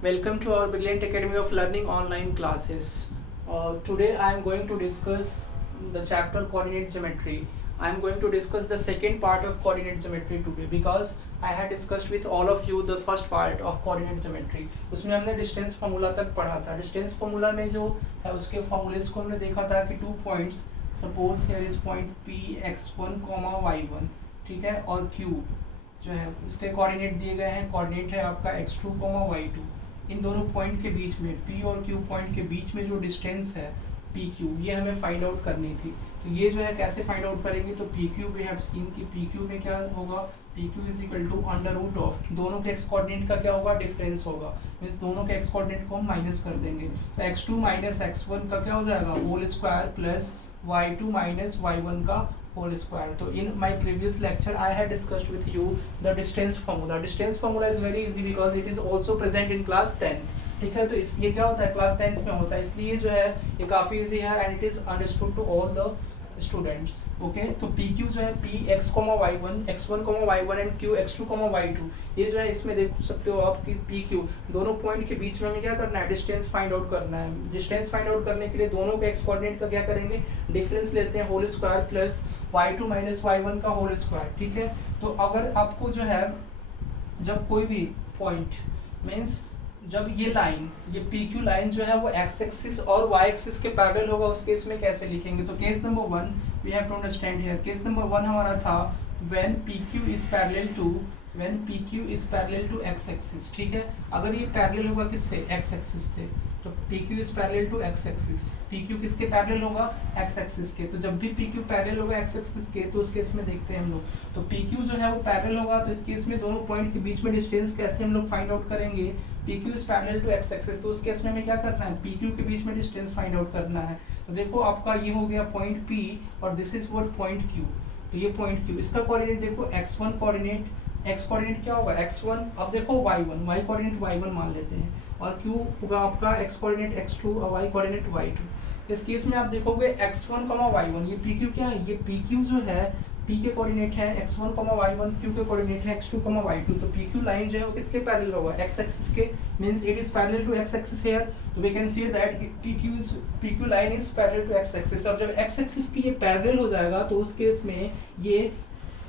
Welcome to our Brilliant Academy of Learning online classes. Today I am going to discuss the chapter coordinate geometry. I am going to discuss the second part of coordinate geometry today because I had discussed with all of you the first part of coordinate geometry. उसमें हमने distance formula तक पढ़ा था. Distance formula में जो है उसके formulas को हमने देखा था कि 2 points suppose here is point P x1, y1, ठीक है, और Q जो है इसके कोऑर्डिनेट दिए गए हैं. कोऑर्डिनेट है आपका x2, y2. इन दोनों पॉइंट के बीच में P और Q पॉइंट के बीच में जो डिस्टेंस है PQ, ये हमें फाइंड आउट करनी थी. तो ये जो है कैसे फाइंड आउट करेंगे, तो PQ वी हैव सीन कि PQ में क्या होगा, PQ is equal to under root of दोनों के एक्स कोऑर्डिनेट का क्या होगा, डिफरेंस होगा. मींस दोनों के एक्स कोऑर्डिनेट को हम माइनस कर देंगे. तो x2 माइनस x1 का क्या हो जाएगा, whole square plus y2 minus y1 का whole square. So in my previous lecture I had discussed with you the distance formula. Distance formula is very easy because it is also present in class 10. ठीक है, तो इसलिए क्या होता है, class 10th में होता है, इसलिए जो है ये काफ़ी इजी है and it is understood to all the students. Okay, तो PQ जो है P x, y1, x1, y1 and Q x2, y2. ये जो है इसमें देख सकते हो आप कि PQ दोनों पॉइंट के बीच में हमें क्या करना है, डिस्टेंस फाइंड आउट करना है. डिस्टेंस फाइंड आउट करने के लिए दोनों के एक्स कोऑर्डिनेट का क्या करेंगे, डिफरेंस लेते हैं, whole square plus y2 minus y1 का होल स्क्वायर. ठीक है, तो अगर आपको जो है जब कोई भी पॉइंट मीन्स जब ये लाइन, ये PQ लाइन जो है वो x एक्सिस और y एक्सिस के पैरेलल होगा, उस केस में कैसे लिखेंगे. तो case number 1 we have to understand here. Case number 1 हमारा था when PQ is parallel to x axis. ठीक है, अगर ये पैरेलल होगा किससे, x एक्सिस से, तो PQ is parallel to x axis. PQ किसके पैरेलल होगा, x एक्सिस के. तो जब भी PQ पैरेलल होगा x एक्सिस के, तो उस केस में देखते हैं हम लोग, तो PQ जो है वो पैरेलल होगा, तो इस केस में दोनों पॉइंट के बीच में डिस्टेंस कैसे हम लोग फाइंड आउट करेंगे. PQ is parallel to x axis, तो उस केस में हमें क्या करना है, PQ के बीच में डिस्टेंस फाइंड आउट करना है. तो देखो आपका ये हो गया पॉइंट P और this is what point Q. तो ये पॉइंट Q, इसका कोऑर्डिनेट देखो x1 कोऑर्डिनेट, x कोऑर्डिनेट क्या होगा x1. अब देखो y1, y कोऑर्डिनेट y1 मान लेते हैं, और Q होगा आपका x कोऑर्डिनेट x2 और y कोऑर्डिनेट y2. इस केस में आप देखोगे x1, y1, ये PQ क्या है, ये PQ जो है P के कोऑर्डिनेट है x1, y1, Q के कोऑर्डिनेट है x2, y2. तो PQ लाइन जो है वो किसके पैरेलल होगा, x एक्सिस के. Means it is parallel to x axis here. तो we can see that PQ line is parallel to x axis. और जब x एक्सिस की ये पैरेलल हो जाएगा, तो उस केस में ये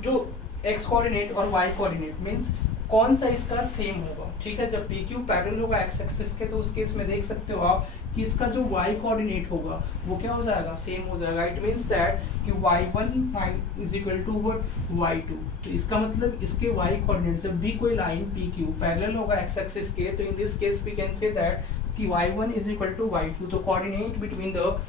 जो x कोऑर्डिनेट और y कोऑर्डिनेट मींस कौन सा इसका सेम होगा. ठीक है, जब PQ पैरेलल होगा x एक्सिस के, तो उस केस में देख सकते हो आप कि इसका जो y कोऑर्डिनेट होगा वो क्या हो जाएगा, सेम हो जाएगा. इट मींस दैट कि y1 is equal to what, y2. तो इसका मतलब इसके y कोऑर्डिनेट, जब भी कोई लाइन PQ पैरेलल होगा x एक्सिस के, तो in this case we can say that कि y1 is equal to y2. तो कोऑर्डिनेट बिटवीन द,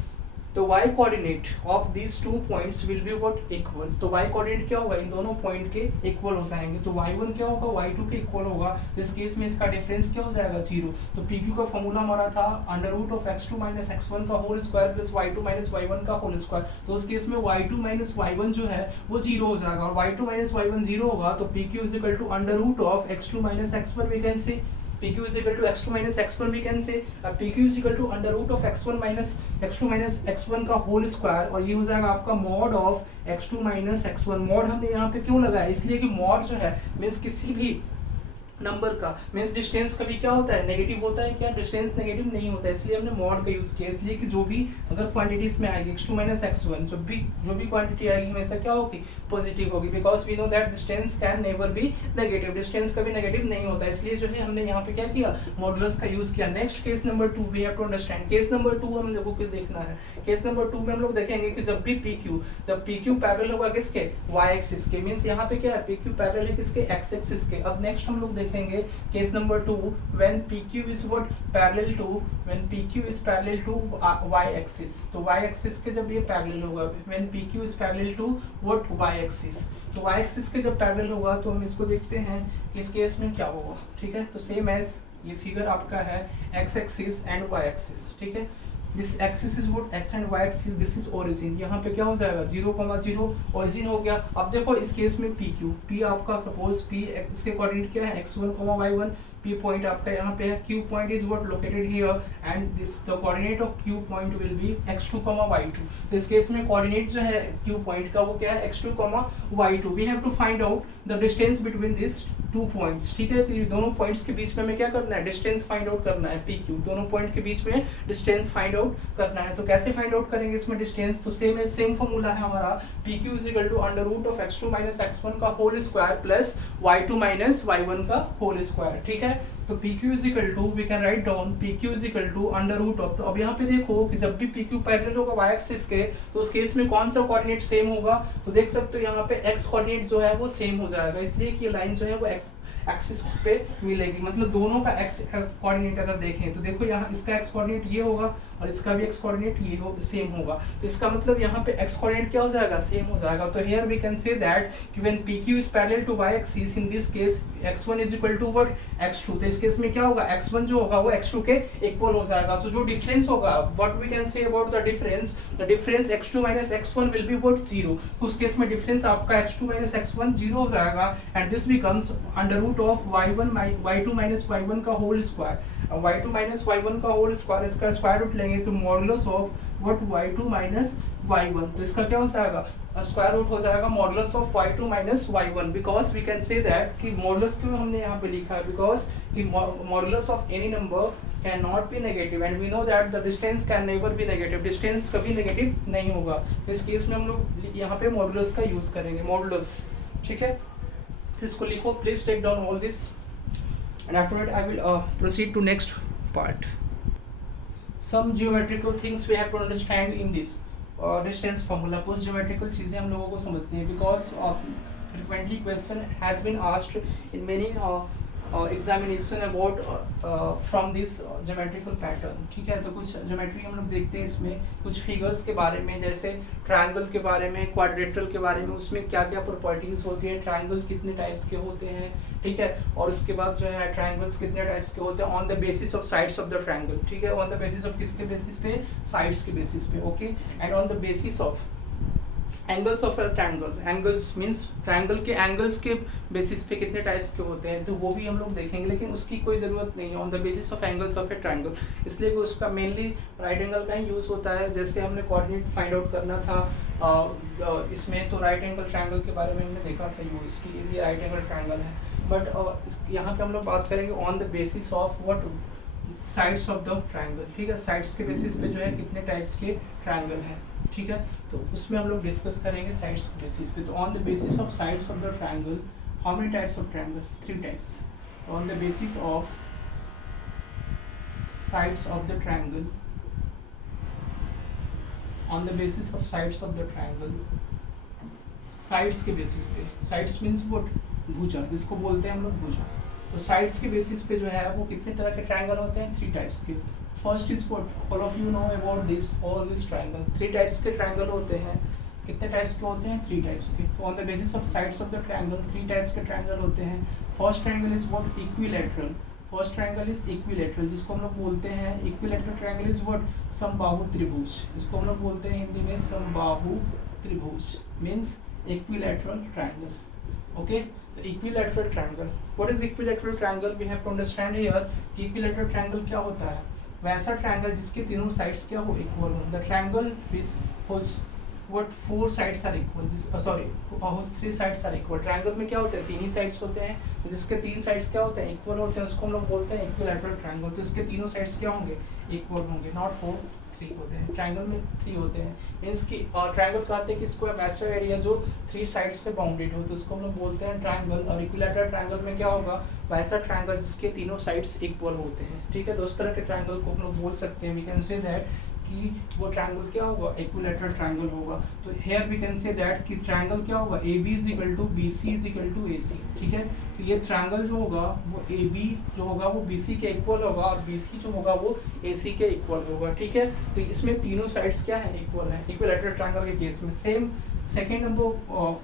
तो y coordinate of these 2 points will be what, equal. तो y कोऑर्डिनेट क्या होगा, इन दोनों पॉइंट के इक्वल हो जाएंगे. तो y1 क्या होगा, y2 के इक्वल होगा. तो इस केस में इसका डिफरेंस क्या हो जाएगा, 0. तो PQ का फॉर्मूला हमारा था under root of x2 minus x1 का whole square plus y2 minus y1 का होल स्क्वायर. तो उस केस में y2 माइनस y1 जो है वो 0 हो जाएगा, और y2 माइनस y1 0 होगा. तो PQ is equal to under root of x2 minus x1 we can say. PQ is equal to x2 minus x1 we can say. अब PQ is equal to under root of x1 minus x2 minus x1 का whole square, और ये हो जाएगा आपका mod of x2 minus x1. Mod हमने यहाँ पे क्यों लगाया, इसलिए कि मॉड जो है मीन्स किसी भी नंबर का मीन्स डिस्टेंस कभी क्या होता है, नेगेटिव होता है क्या, डिस्टेंस नेगेटिव नहीं होता है, इसलिए हमने मॉड का यूज किया. इसलिए कि जो भी अगर क्वांटिटीज में आएगी x2 माइनस x1, जो भी क्वांटिटी आएगी हमेशा क्या होगी, पॉजिटिव होगी. Because we know that distance can never be negative, distance कभी नेगेटिव नहीं होता है. इसलिए जो है हमने यहाँ पे क्या किया, मॉडुलस का यूज किया. Next case number 2 we have to understand. Case number 2 हम लोगों को देखना है. केस नंबर 2 में हम लोग देखेंगे कि जब भी PQ पैरेलल होगा किसके, y एक्सिस के. मींस यहाँ पे क्या है, PQ पैरेलल है किसके, x एक्सिस के. अब नेक्स्ट हम लोग देखेंगे case number 2 when PQ is what parallel to y axis. तो y axis के जब ये पैरेलल होगा, when PQ is parallel to what, y axis. तो y axis के जब पैरेलल होगा, तो हम इसको देखते हैं इस केस में क्या होगा. ठीक है, तो सेम एज ये फिगर आपका है x axis and y axis. ठीक है, this axis is what, x and y axis, this is origin. यहाँ पे क्या हो जाएगा, 0,0 ओरिजिन हो गया. अब देखो इस केस में P आपका सपोज P इसके कोऑर्डिनेट क्या है, x1, y1, P पॉइंट आपका यहाँ पे है, Q point is what located here and this the coordinate of Q point will be x2, y2। तो इस केस में कोऑर्डिनेट जो है Q पॉइंट का वो क्या है x2, y2। We have to find out the distance between this two points, ठीक है। तो ये दोनों पॉइंट्स के बीच में हमें क्या करना है, डिस्टेंस फाइंड आउट करना है, PQ दोनों पॉइंट के बीच में डिस्टेंस फाइंड आउट करना है। तो कैसे फाइंड आउट करेंगे इसमें डिस्टेंस, तो सेम फॉर्मूला है हमारा, PQ is equal to under root of x2 minus x1 का whole square plus y2 minus y1 का होल स्क्वायर, ठीक है। तो PQ is equal to, we can write down PQ is equal to under root of, तो अब यहाँ पे देखो कि जब भी PQ पैरेलल होगा y एक्सिस के, तो उस केस में कौन सा कोऑर्डिनेट सेम होगा, तो देख सकते हो यहाँ पे x कोऑर्डिनेट जो है वो सेम हो जाएगा, इसलिए कि लाइन जो है वो x एक्सिस पे मिलेगी। मतलब दोनों का x कोऑर्डिनेट अगर देखें तो देखो यहाँ इसका x कोऑर्डिनेट ये होगा और इसका भी x कोऑर्डिनेट ये सेम होगा, तो इसका मतलब यहाँ पे x कोऑर्डिनेट क्या हो जाएगा, सेम हो जाएगा। तो here we can say that कि when PQ is parallel to y axis, in this case x1 is equal to what, x2। तो इस केस में क्या होगा, x1 जो होगा वो x2 के इक्वल हो जाएगा। तो जो डिफरेंस होगा, what we can say about the difference x2 minus x1 will be what, 0। तो उस केस में डिफरेंस आपका x2 माइनस x1 0 हो जाएगा and this becomes under root of y2 minus y1 का whole square. y2 minus y1 का whole square, इसका square root लेंगे तो modulus of what y2 minus y1, तो इसका क्या हो जाएगा, स्क्वायर रूट हो जाएगा modulus of y2 minus y1। Because we can say that कि मॉडुलस क्यों हमने यहाँ पे लिखा है, बिकॉज कि modulus of any number can not be negative and we know that the distance can never be negative, distance कभी negative नहीं होगा। तो इस केस में हम लोग यहाँ पे मॉडुलस का यूज करेंगे, मॉडुलस, ठीक है। तो इसको लिखो, please take down all this and after that I will proceed to next part. Some geometrical things we have to understand in this distance formula. कुछ geometrical चीजें हम लोगों को समझनी है because frequently question has been asked in many examination about from this geometrical pattern, ठीक है। तो कुछ ज्योमेट्री हम लोग देखते हैं इसमें, कुछ फिगर्स के बारे में, जैसे ट्रायंगल के बारे में, क्वाड्रेटरल के बारे में, उसमें क्या क्या प्रॉपर्टीज होती हैं, ट्रायंगल कितने टाइप्स के होते हैं, ठीक है। और उसके बाद जो है ट्रायंगल्स कितने टाइप्स के होते हैं on the basis of sides of the triangle, ठीक है। ऑन द बेसिस ऑफ किसके बेसिस पे, साइड्स के बेसिस पे, okay. And on the basis of angles of triangle, angles means triangle के एंगल्स के बेसिस पे कितने टाइप्स के होते हैं, तो वो भी हम लोग देखेंगे, लेकिन उसकी कोई ज़रूरत नहीं है on the basis of angles of A triangle, इसलिए कि उसका मेनली राइट एंगल का ही यूज़ होता है। जैसे हमने कोऑर्डिनेट फाइंड आउट करना था इसमें, तो राइट एंगल ट्रायंगल के बारे में हमने देखा था यूज़ की, ये राइट एंगल ट्रायंगल है। बट यहाँ पे हम लोग बात करेंगे on the basis of what, sides of the triangle, ठीक है। साइड्स के बेसिस पे जो है कितने टाइप्स के ट्रायंगल हैं, ठीक है। तो उसमें हम लोग डिस्कस करेंगे साइड्स के बेसिस पे। तो on the basis of sides of the triangle, how many types of triangle, 3 types. On the basis of sides of the triangle, on the basis of sides of the triangle, sides के basis पे, sides means what, भुजा, जिसको बोलते हैं हम लोग भुजा। तो साइड्स के बेसिस पे जो है वो कितने तरह के ट्रायंगल होते हैं, 3 टाइप्स के। First is what, all of you know about this, all this triangle, 3 types के ट्रायंगल होते हैं। कितने टाइप्स के होते हैं, 3 टाइप्स के। तो on the basis of sides of the triangle 3 types के ट्रायंगल होते हैं। First triangle is what, equilateral, first triangle is equilateral, जिसको हम लोग बोलते हैं इक्विलैटरल ट्रायंगल इज व्हाट, समबाहु त्रिभुज, इसको हम लोग बोलते हैं हिंदी में समबाहु त्रिभुज, मीन्स इक्विलैटरल ट्रायंगल, ओके। तो equilateral triangle, what is equilateral triangle, we have to understand here कि इक्विलैटरल ट्रायंगल क्या होता है, वैसा ट्रायंगल जिसके तीनों साइड्स क्या हो, इक्वल हो। The triangle whose what 4 sides are equal, whose 3 sides are equal। Triangle में क्या होता है, 3 ही साइड्स होते हैं, तो जिसके 3 साइड्स क्या होते हैं, इक्वल होते हैं, उसको हम लोग बोलते हैं इक्विलैटरल ट्रायंगल। तो इसके तीनों साइड्स क्या होंगे, इक्वल होंगे, नॉट 4, 3 होते हैं। ट्रायंगल में 3 होते हैं, मीन्स की ट्रायंगल कहते हैं कि इसको वैसा एरिया जो 3 साइड से बाउंडेड हो, तो उसको हम लोग बोलते हैं ट्रायंगल। और इक्विलैटरल ट्रायंगल में क्या होगा, वैसा ट्रायंगल जिसके तीनों साइड्स इक्वल होते हैं, ठीक है। तो उस तरह के ट्रायंगल को हम लोग बोल सकते हैं, वी कैन से दैट कि वो ट्रायंगल क्या होगा, इक्विलैटरल ट्रायंगल होगा। तो here we can say that कि ट्रायंगल क्या होगा, AB is equal to BC is equal to AC, ठीक है। तो ये ट्रायंगल जो होगा वो AB जो होगा वो BC के इक्वल होगा और BC जो होगा वो AC के इक्वल होगा, ठीक है। तो इसमें तीनों साइड्स क्या है, इक्वल है, इक्विलैटरल ट्रायंगल के केस में। Same second number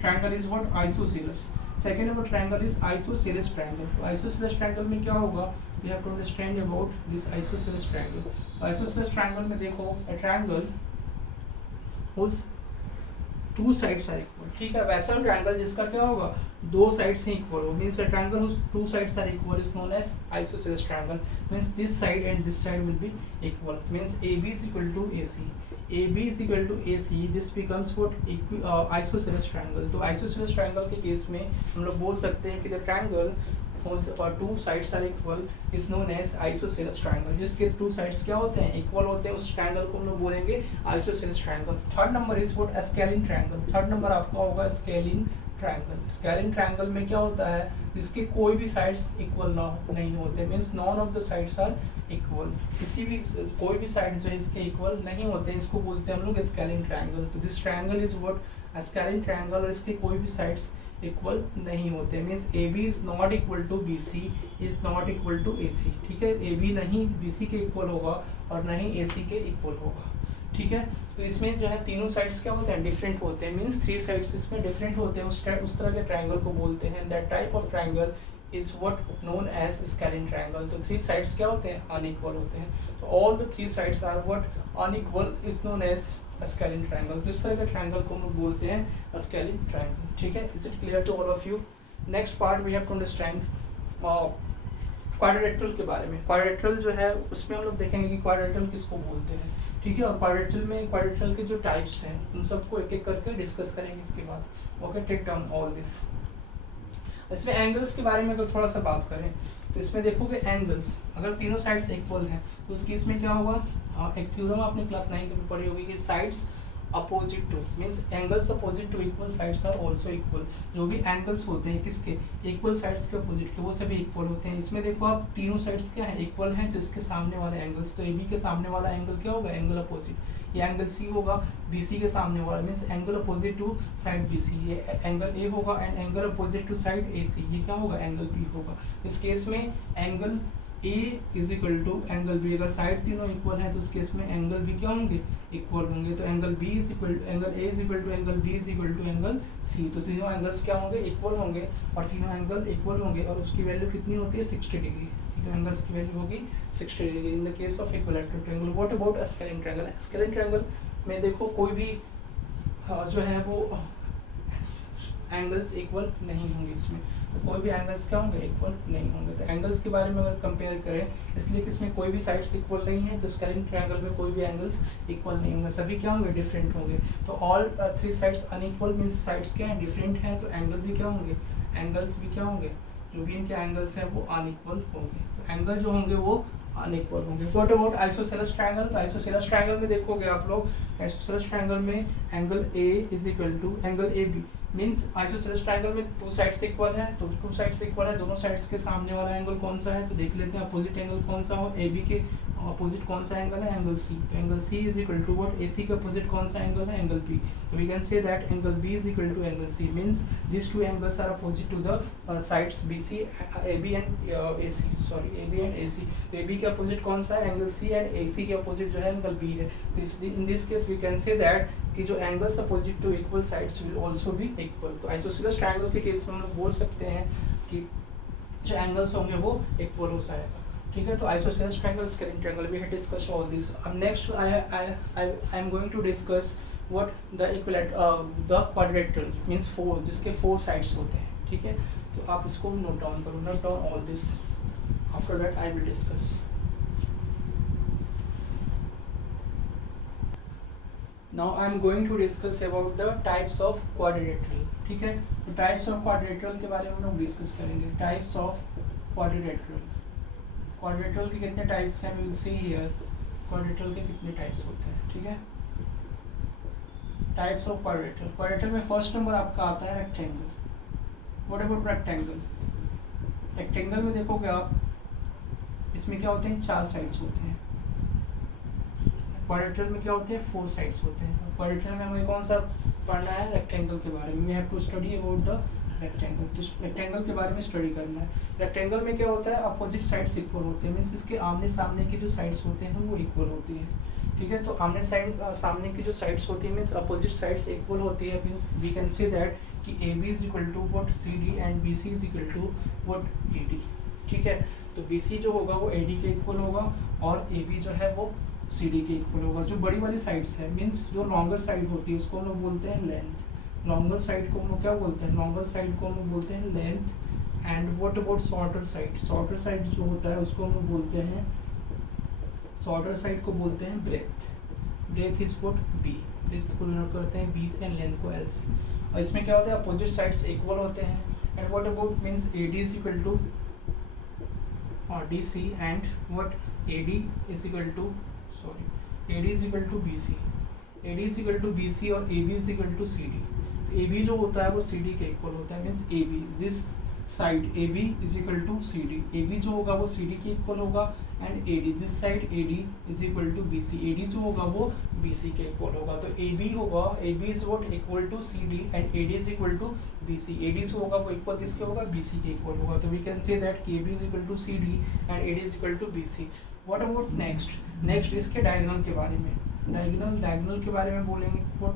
triangle is what, isosceles. Second number triangle is isosceles triangle. तो आइसोसेलेस ट्रायंगल में क्या होगा, we have to understand about this isosceles triangle। isosceles triangle में देखो, a triangle whose two sides are equal, ठीक है। वैसा triangle जिसका क्या होगा, दो साइड्स हैं इक्वल हो, means a triangle whose two sides are equal is known as isosceles triangle, means this side and this side will be equal, means AB is equal to AC, AB is equal to AC, this becomes what isosceles triangle। तो isosceles triangle के case में हम लोग बोल सकते हैं कि the triangle whose two sides are equal is known as isosceles triangle, जिसके टू साइड्स क्या होते हैं, इक्वल होते हैं, उस ट्रायंगल को हम लोग बोलेंगे isosceles triangle। Third number is what, scalene triangle. Third number आपका होगा स्केलिन ट्रायंगल। स्केलिन ट्रायंगल में क्या होता है, जिसके कोई भी साइड्स इक्वल ना नहीं होते, means none of the sides are equal, किसी भी कोई भी साइड जो है इसके इक्वल नहीं होते, इसको बोलते हैं हम लोग स्केलिन ट्रायंगल। तो this triangle is what scalene triangle, और इसके कोई भी साइड्स इक्वल नहीं होते, means A B is not equal to B C is not equal to A C, ठीक है। ए बी नहीं बी सी के इक्वल होगा और नहीं ए सी के इक्वल होगा, ठीक है। तो इसमें जो है तीनों साइड्स क्या होते हैं, डिफरेंट होते हैं, मीन्स थ्री साइड्स इसमें डिफरेंट होते हैं, उस तरह के ट्रायंगल को बोलते हैं। That type of triangle is what known as scalene triangle. तो थ्री साइड्स क्या होते हैं, अनइक्वल होते हैं। तो all the three sides are what unequal is known as scalene triangle. तो इस तरह के ट्रायंगल को हम लोग बोलते हैं स्केलिन ट्रायंगल, ठीक है। Is it clear to all of you? Next part we have to understand quadrilateral के बारे में। क्वाड्रिलेटरल जो है उसमें हम लोग देखेंगे कि क्वाड्रिलेटरल किसको बोलते हैं, ठीक है। और क्वाड्रिलेटरल के जो टाइप्स हैं उन सबको एक एक करके डिस्कस करेंगे इसके बाद। Okay, take down all this. इसमें एंगल्स के बारे में अगर थोड़ा सा बात करें तो इसमें देखोगे एंगल्स अगर तीनों साइड्स इक्वल हैं तो उस केस में क्या होगा, एक थ्योरम आपने क्लास 9 में पढ़ी होगी कि sides opposite to, means angles opposite to equal sides are also equal. जो भी एंगल्स होते हैं किसके, इक्वल साइड्स के अपोजिट के, वो सभी इक्वल होते हैं। इसमें देखो आप तीनों साइड्स क्या है, इक्वल हैं, तो इसके सामने वाले एंगल्स, तो ए बी के सामने वाला एंगल क्या होगा, एंगल अपोजिट। ये एंगल सी होगा बी सी के सामने वाला, means angle opposite to side B C. ये एंगल ए होगा and angle opposite to side A C, ये क्या होगा, एंगल बी होगा। इस केस में angle A is equal to angle B, अगर साइड तीनों इक्वल है तो उस केस में एंगल भी क्या होंगे, इक्वल होंगे। तो angle B is equal angle A is equal to angle B is equal to angle C. तो तीनों एंगल्स क्या होंगे, इक्वल होंगे, और तीनों एंगल इक्वल होंगे और उसकी वैल्यू कितनी होती है, 60 डिग्री। तीनों एंगल्स की वैल्यू होगी 60 degree in the case of equilateral triangle. What about scalene triangle? Scalene triangle में देखो कोई भी जो है वो एंगल्स इक्वल नहीं होंगे, इसमें कोई भी एंगल्स क्या होंगे, इक्वल नहीं होंगे। तो एंगल्स के बारे में अगर कंपेयर करें, इसलिए कि इसमें कोई भी साइड्स इक्वल नहीं है, तो स्केलिन ट्रायंगल में कोई भी एंगल्स इक्वल नहीं होंगे, सभी क्या होंगे, डिफरेंट होंगे। तो all three sides unequal means sides क्या है, डिफरेंट हैं, तो एंगल भी क्या होंगे, एंगल्स भी क्या होंगे, जो भी इनके एंगल्स हैं वो अनइक्वल होंगे। तो एंगल जो होंगे वो अनइक्वल होंगे। What about isosceles triangle? तो आइसोसेलेस ट्रायंगल में देखोगे आप लोग, आइसोसेलेस ट्रायंगल में angle A is equal to angle A B, means isosceles triangle में टू साइड्स इक्वल है, तो टू साइड्स इक्वल है, दोनों साइड्स के सामने वाला एंगल कौन सा है, तो देख लेते हैं अपोजिट एंगल कौन सा हो, ए बी के अपोजिट कौन सा एंगल है, एंगल सी। तो angle C is equal to what, A C के अपोजिट कौन सा एंगल है, एंगल बी। तो we can say that angle B is equal to angle C, means this two angles are opposite to the sides B C, A B and A C, sorry A B and A C. तो A B के opposite कौन सा है, angle C, and A C के opposite जो है angle B है। तो in this case we can say that कि जो angles opposite to equal sides will also be equal. तो आइसोसेलेस ट्रायंगल के केस में हम लोग बोल सकते हैं कि जो एंगल्स होंगे वो इक्वल हो जाएगा, ठीक है। तो isosceles triangle, scalene triangle, we have discussed all this. Next I am going to discuss what the quadrilateral means four, जिसके फोर साइड्स होते हैं, ठीक है। तो आप इसको नोट डाउन करो, note down all this, after that I will discuss. Now I am going to discuss about the types of quadrilateral, ठीक है। तो types of quadrilateral के बारे में हम लोग डिस्कस करेंगे। types of quadrilateral, quadrilateral के कितने टाइप्स हैं, we will see here quadrilateral के कितने टाइप्स होते हैं, ठीक है। टाइप्स ऑफ quadrilateral, quadrilateral में फर्स्ट नंबर आपका आता है rectangle. What about rectangle? Rectangle में देखोगे आप, इसमें क्या होते हैं, चार साइड्स होते हैं। क्वाड्रिलेटरल में क्या होते हैं, फोर साइड्स होते हैं। क्वाड्रिलेटरल में हमें कौन सा पढ़ना है, रेक्टेंगल के बारे में। We have to study about the rectangle. तो रेक्टेंगल के बारे में स्टडी करना है। रेक्टेंगल में क्या होता है, अपोजिट साइड्स इक्वल होते हैं, मींस इसके आमने सामने की जो साइड्स होते हैं वो इक्वल होती है, ठीक है। तो आमने सामने की जो साइड्स होती है मींस अपोजिट साइड्स इक्वल होती है, means we can say that कि A B is equal to what C D and B C is equal to what A D, ठीक है। तो बी सी जो होगा वो ए डी के इक्वल होगा और ए बी जो है वो सी डी के इक्वल होगा। जो बड़ी वाली साइड्स है मीन्स जो लॉन्गर साइड होती है उसको हम लोग बोलते हैं लेंथ। लॉन्गर साइड को हम लोग क्या बोलते हैं, लॉन्गर साइड को हम लोग बोलते हैं length. And what about shorter side, shorter side जो होता है उसको हम लोग बोलते हैं, शॉर्टर साइड को बोलते हैं breadth. Breadth is what B, breadth को डिनोट करते हैं बी से एंड लेंथ को एल से। और इसमें क्या होता है, अपोजिट साइड्स इक्वल होते हैं। And what about means AD is equal to DC and what AD is equal to AD is equal to BC, AD is equal to BC और AB is equal to CD। तो AB जो होता है वो CD के equal होता है, means AB this side AB is equal to CD, AB जो होगा वो CD के इक्वल होगा। And AD this side AD is equal to BC, AD जो होगा वो BC के इक्वल होगा। तो AB होगा, AB is what equal to CD and AD is equal to BC, AD जो होगा वो इक्वल किसके होगा, BC के इक्वल होगा। तो वी कैन से दैट कि AB is equal to CD and AD is equal to BC। What about next इसके डायगोनल के बारे में, डायगोनल के बारे में बोलेंगे। What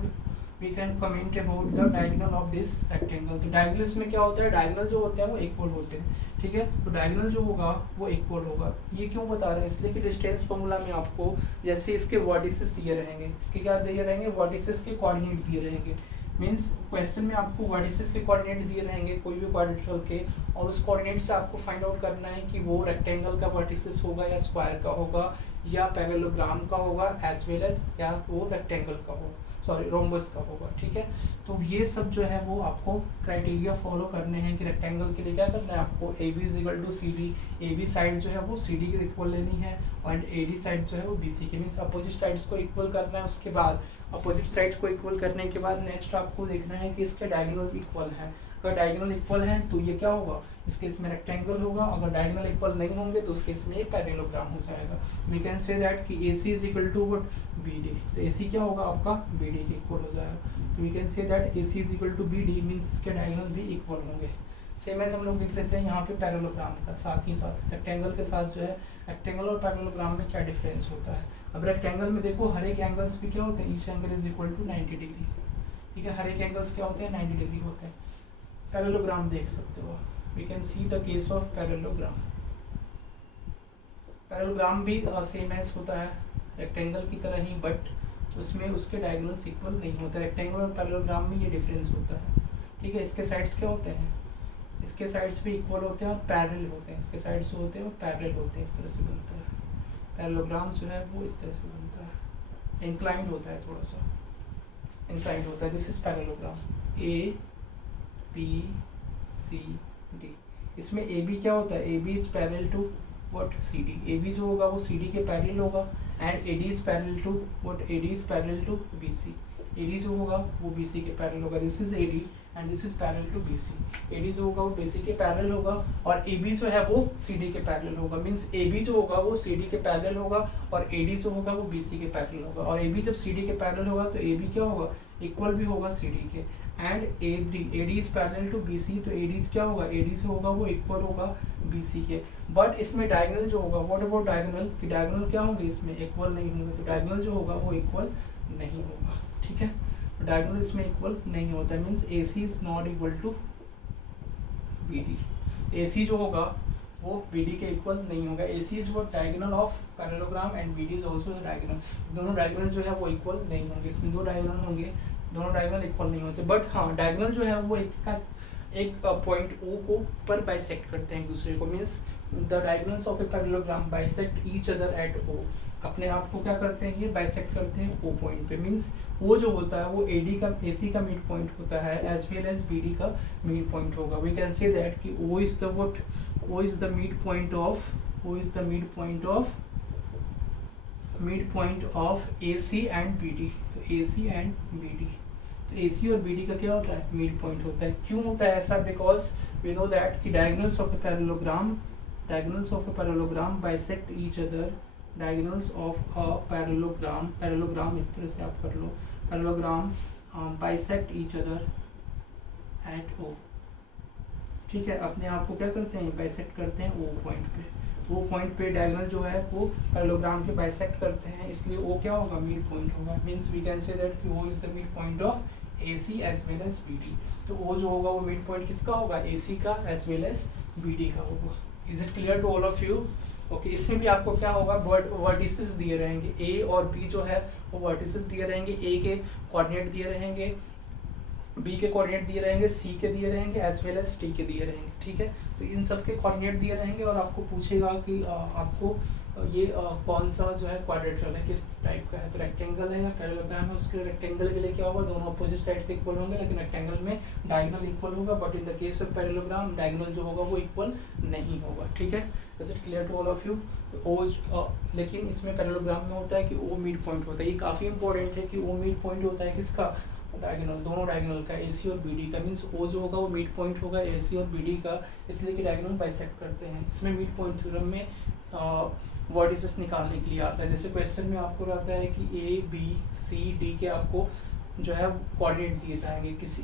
we can comment about the diagonal of this rectangle। तो डायगोनल्स में क्या होता है, डायगोनल जो होते हैं वो इक्वल होते हैं, ठीक है। तो डायगोनल जो होगा वो इक्वल होगा। ये क्यों बता रहे हैं, इसलिए कि डिस्टेंस फॉर्मूला में आपको जैसे इसके वर्टिसेस दिए रहेंगे, इसके क्या दिए रहेंगे, वर्टिसेस के कोऑर्डिनेट दिए रहेंगे। मीन्स क्वेश्चन में आपको वर्टिसेस के कोऑर्डिनेट दिए रहेंगे कोई भी क्वाड्रेटिकल के, और उस कोऑर्डिनेट से आपको फाइंड आउट करना है कि वो रेक्टेंगल का वर्टिसेस होगा या स्क्वायर का होगा या पैरेललोग्राम का होगा एज वेल एज या वो रेक्टेंगल का होगा, सॉरी रोम्बस का होगा, ठीक है। तो ये सब जो है वो आपको क्राइटेरिया फॉलो करने हैं कि रेक्टेंगल के लिए क्या करना है आपको, AB is equal to CD, AB side जो है वो CD के इक्वल लेनी है और AD साइड जो है वो BC के, मीन्स अपोजिट साइड्स को इक्वल करना है। उसके बाद अपोजिट साइड्स को इक्वल करने के बाद नेक्स्ट आपको देखना है कि इसके डायगोनल इक्वल है। अगर डायगोनल इक्वल है तो ये क्या होगा, इस केस में रेक्टेंगल होगा। अगर डायगोनल इक्वल नहीं होंगे तो उस केस में एक पैरेललोग्राम हो जाएगा। वी कैन से दैट कि AC is equal to what BD, तो AC क्या होगा आपका BD के इक्वल हो जाएगा। तो we can say that AC is equal to BD means इसके डायगोनल भी इक्वल होंगे। सेम एज हम लोग देख लेते हैं यहाँ पे पैरेललोग्राम का, साथ ही साथ रेक्टेंगल के साथ जो है रेक्टेंगल और पैरेललोग्राम में क्या डिफरेंस होता है। अब रेक्टेंगल में देखो हर एक एंगल्स भी क्या होते हैं, each angle is equal to 90 degree, ठीक है। हर एक एंगल्स क्या होते हैं 90 डिग्री होते हैं। पैरेललोग्राम देख सकते हो, we can see the case of parallelogram. Parallelogram भी सेम एज होता है रेक्टेंगल की तरह ही, बट उसमें उसके डायगोनल्स इक्वल नहीं होता। रेक्टेंगल और पैरेललोग्राम में ये डिफरेंस होता है, ठीक है। इसके साइड्स क्या होते हैं, इसके साइड्स भी इक्वल होते हैं और पैरेलल होते हैं। इसके साइड्स जो होते हैं वो पैरेलल होते हैं, इस तरह से बनता है। पैरेललोग्राम जो है वो इस तरह से बनता है, इंक्लाइंड होता है, थोड़ा सा इंक्लाइंड होता है। This is parallelogram ABCD। इसमें AB क्या होता है, AB is parallel to what CD, AB जो होगा वो CD के पैरेलल होगा। And AD is parallel to what, AD is parallel to BC, AD जो होगा वो BC के पैरेलल होगा। This is AD and this is parallel to BC, AD जो होगा वो BC के पैरेलल होगा और AB जो है वो CD के पैरेलल होगा। मींस AB जो होगा वो CD के पैरेलल होगा और AD जो होगा वो BC के पैरेलल होगा। और AB जब CD के पैरेलल होगा तो AB क्या होगा, इक्वल भी होगा CD के। And AD is parallel to BC, तो AD क्या होगा, AD जो होगा वो इक्वल होगा BC के। बट इसमें डायगोनल जो होगा, व्हाट अबाउट डायगोनल, कि डायगोनल क्या होंगे इसमें इक्वल नहीं होंगे। तो डायगोनल जो होगा वो इक्वल नहीं होगा, ठीक है। डायगोनल इसमें इक्वल नहीं होता, means AC is not equal to BD। AC जो होगा वो BD के इक्वल नहीं होगा। AC is what diagonal of parallelogram and BD is also the diagonal. दोनों डायगोनल जो है वो इक्वल नहीं होंगे। इसमें दो डायगोनल होंगे, दोनों डायगोनल इक्वल नहीं होते। बट हाँ डायगोनल जो है वो एक पॉइंट O को पर बाइसेक्ट करते हैं एक दूसरे को। Means the diagonals of a parallelogram bisect each other at O। अपने आप को क्या करते हैं, ये बाइसेक्ट करते हैं O पॉइंट पे। मींस O जो होता है वो AC का मिड पॉइंट होता है एज वेल एज BD का मिड पॉइंट होगा। वी कैन से दैट कि O is the mid point of AC and BD। तो AC एंड BD, तो AC और BD का क्या होता है, मिड पॉइंट होता है। क्यों होता है ऐसा, बिकॉज वी नो दैट कि diagonals of a parallelogram bisect each other. Diagonals of a parallelogram इस तरह से आप कर लो, parallelogram bisect each other at O, ठीक है। अपने आप को क्या करते हैं, बाइसेक्ट करते हैं O पॉइंट पे। O पॉइंट पे डायगोनल जो है वो पैरेललोग्राम के बाइसेक्ट करते हैं, इसलिए O क्या होगा, मिड पॉइंट होगा। Means we can say that कि O is the mid point of AC as well as BD। तो O जो होगा वो मिड पॉइंट किसका होगा, AC का एज वेल एज BD का होगा। Is it clear to all of you. Okay, इसमें भी आपको क्या होगा, वर्टिसेस दिए रहेंगे, ए और बी जो है वो वर्टिसेस दिए रहेंगे, ए के कोऑर्डिनेट दिए रहेंगे, बी के कोऑर्डिनेट दिए रहेंगे, सी के दिए रहेंगे, एज वेल एज टी के दिए रहेंगे, ठीक है। तो इन सब के कोऑर्डिनेट दिए रहेंगे और आपको पूछेगा कि आपको ये कौन सा जो है क्वाड्रेटरल है, किस टाइप का है, तो रेक्टेंगल है या पैरेललोग्राम है। उसके रेक्टेंगल के लिए क्या होगा, दोनों अपोजिट साइड से इक्वल होंगे, लेकिन रेक्टेंगल में डायगोनल इक्वल होगा, but in the case of parallelogram diagonal जो होगा वो इक्वल नहीं होगा, ठीक है। Is it clear to all of you? लेकिन इसमें पैरेललोग्राम में होता है कि ओ मिड पॉइंट होता है, ये काफ़ी इंपॉर्टेंट है कि ओ मिड पॉइंट होता है किसका, डायगोनल, दोनों डायगोनल का, AC और BD का, मींस O जो होगा वो मिड पॉइंट होगा AC और BD का, इसलिए कि डायगोनल बाइसेक्ट करते हैं। इसमें मिड पॉइंट थ्योरम में वर्टिसेस निकालने के लिए आता है। जैसे क्वेश्चन में आपको रहता है कि A B C D के आपको जो है कोऑर्डिनेट दिए जाएंगे, किसी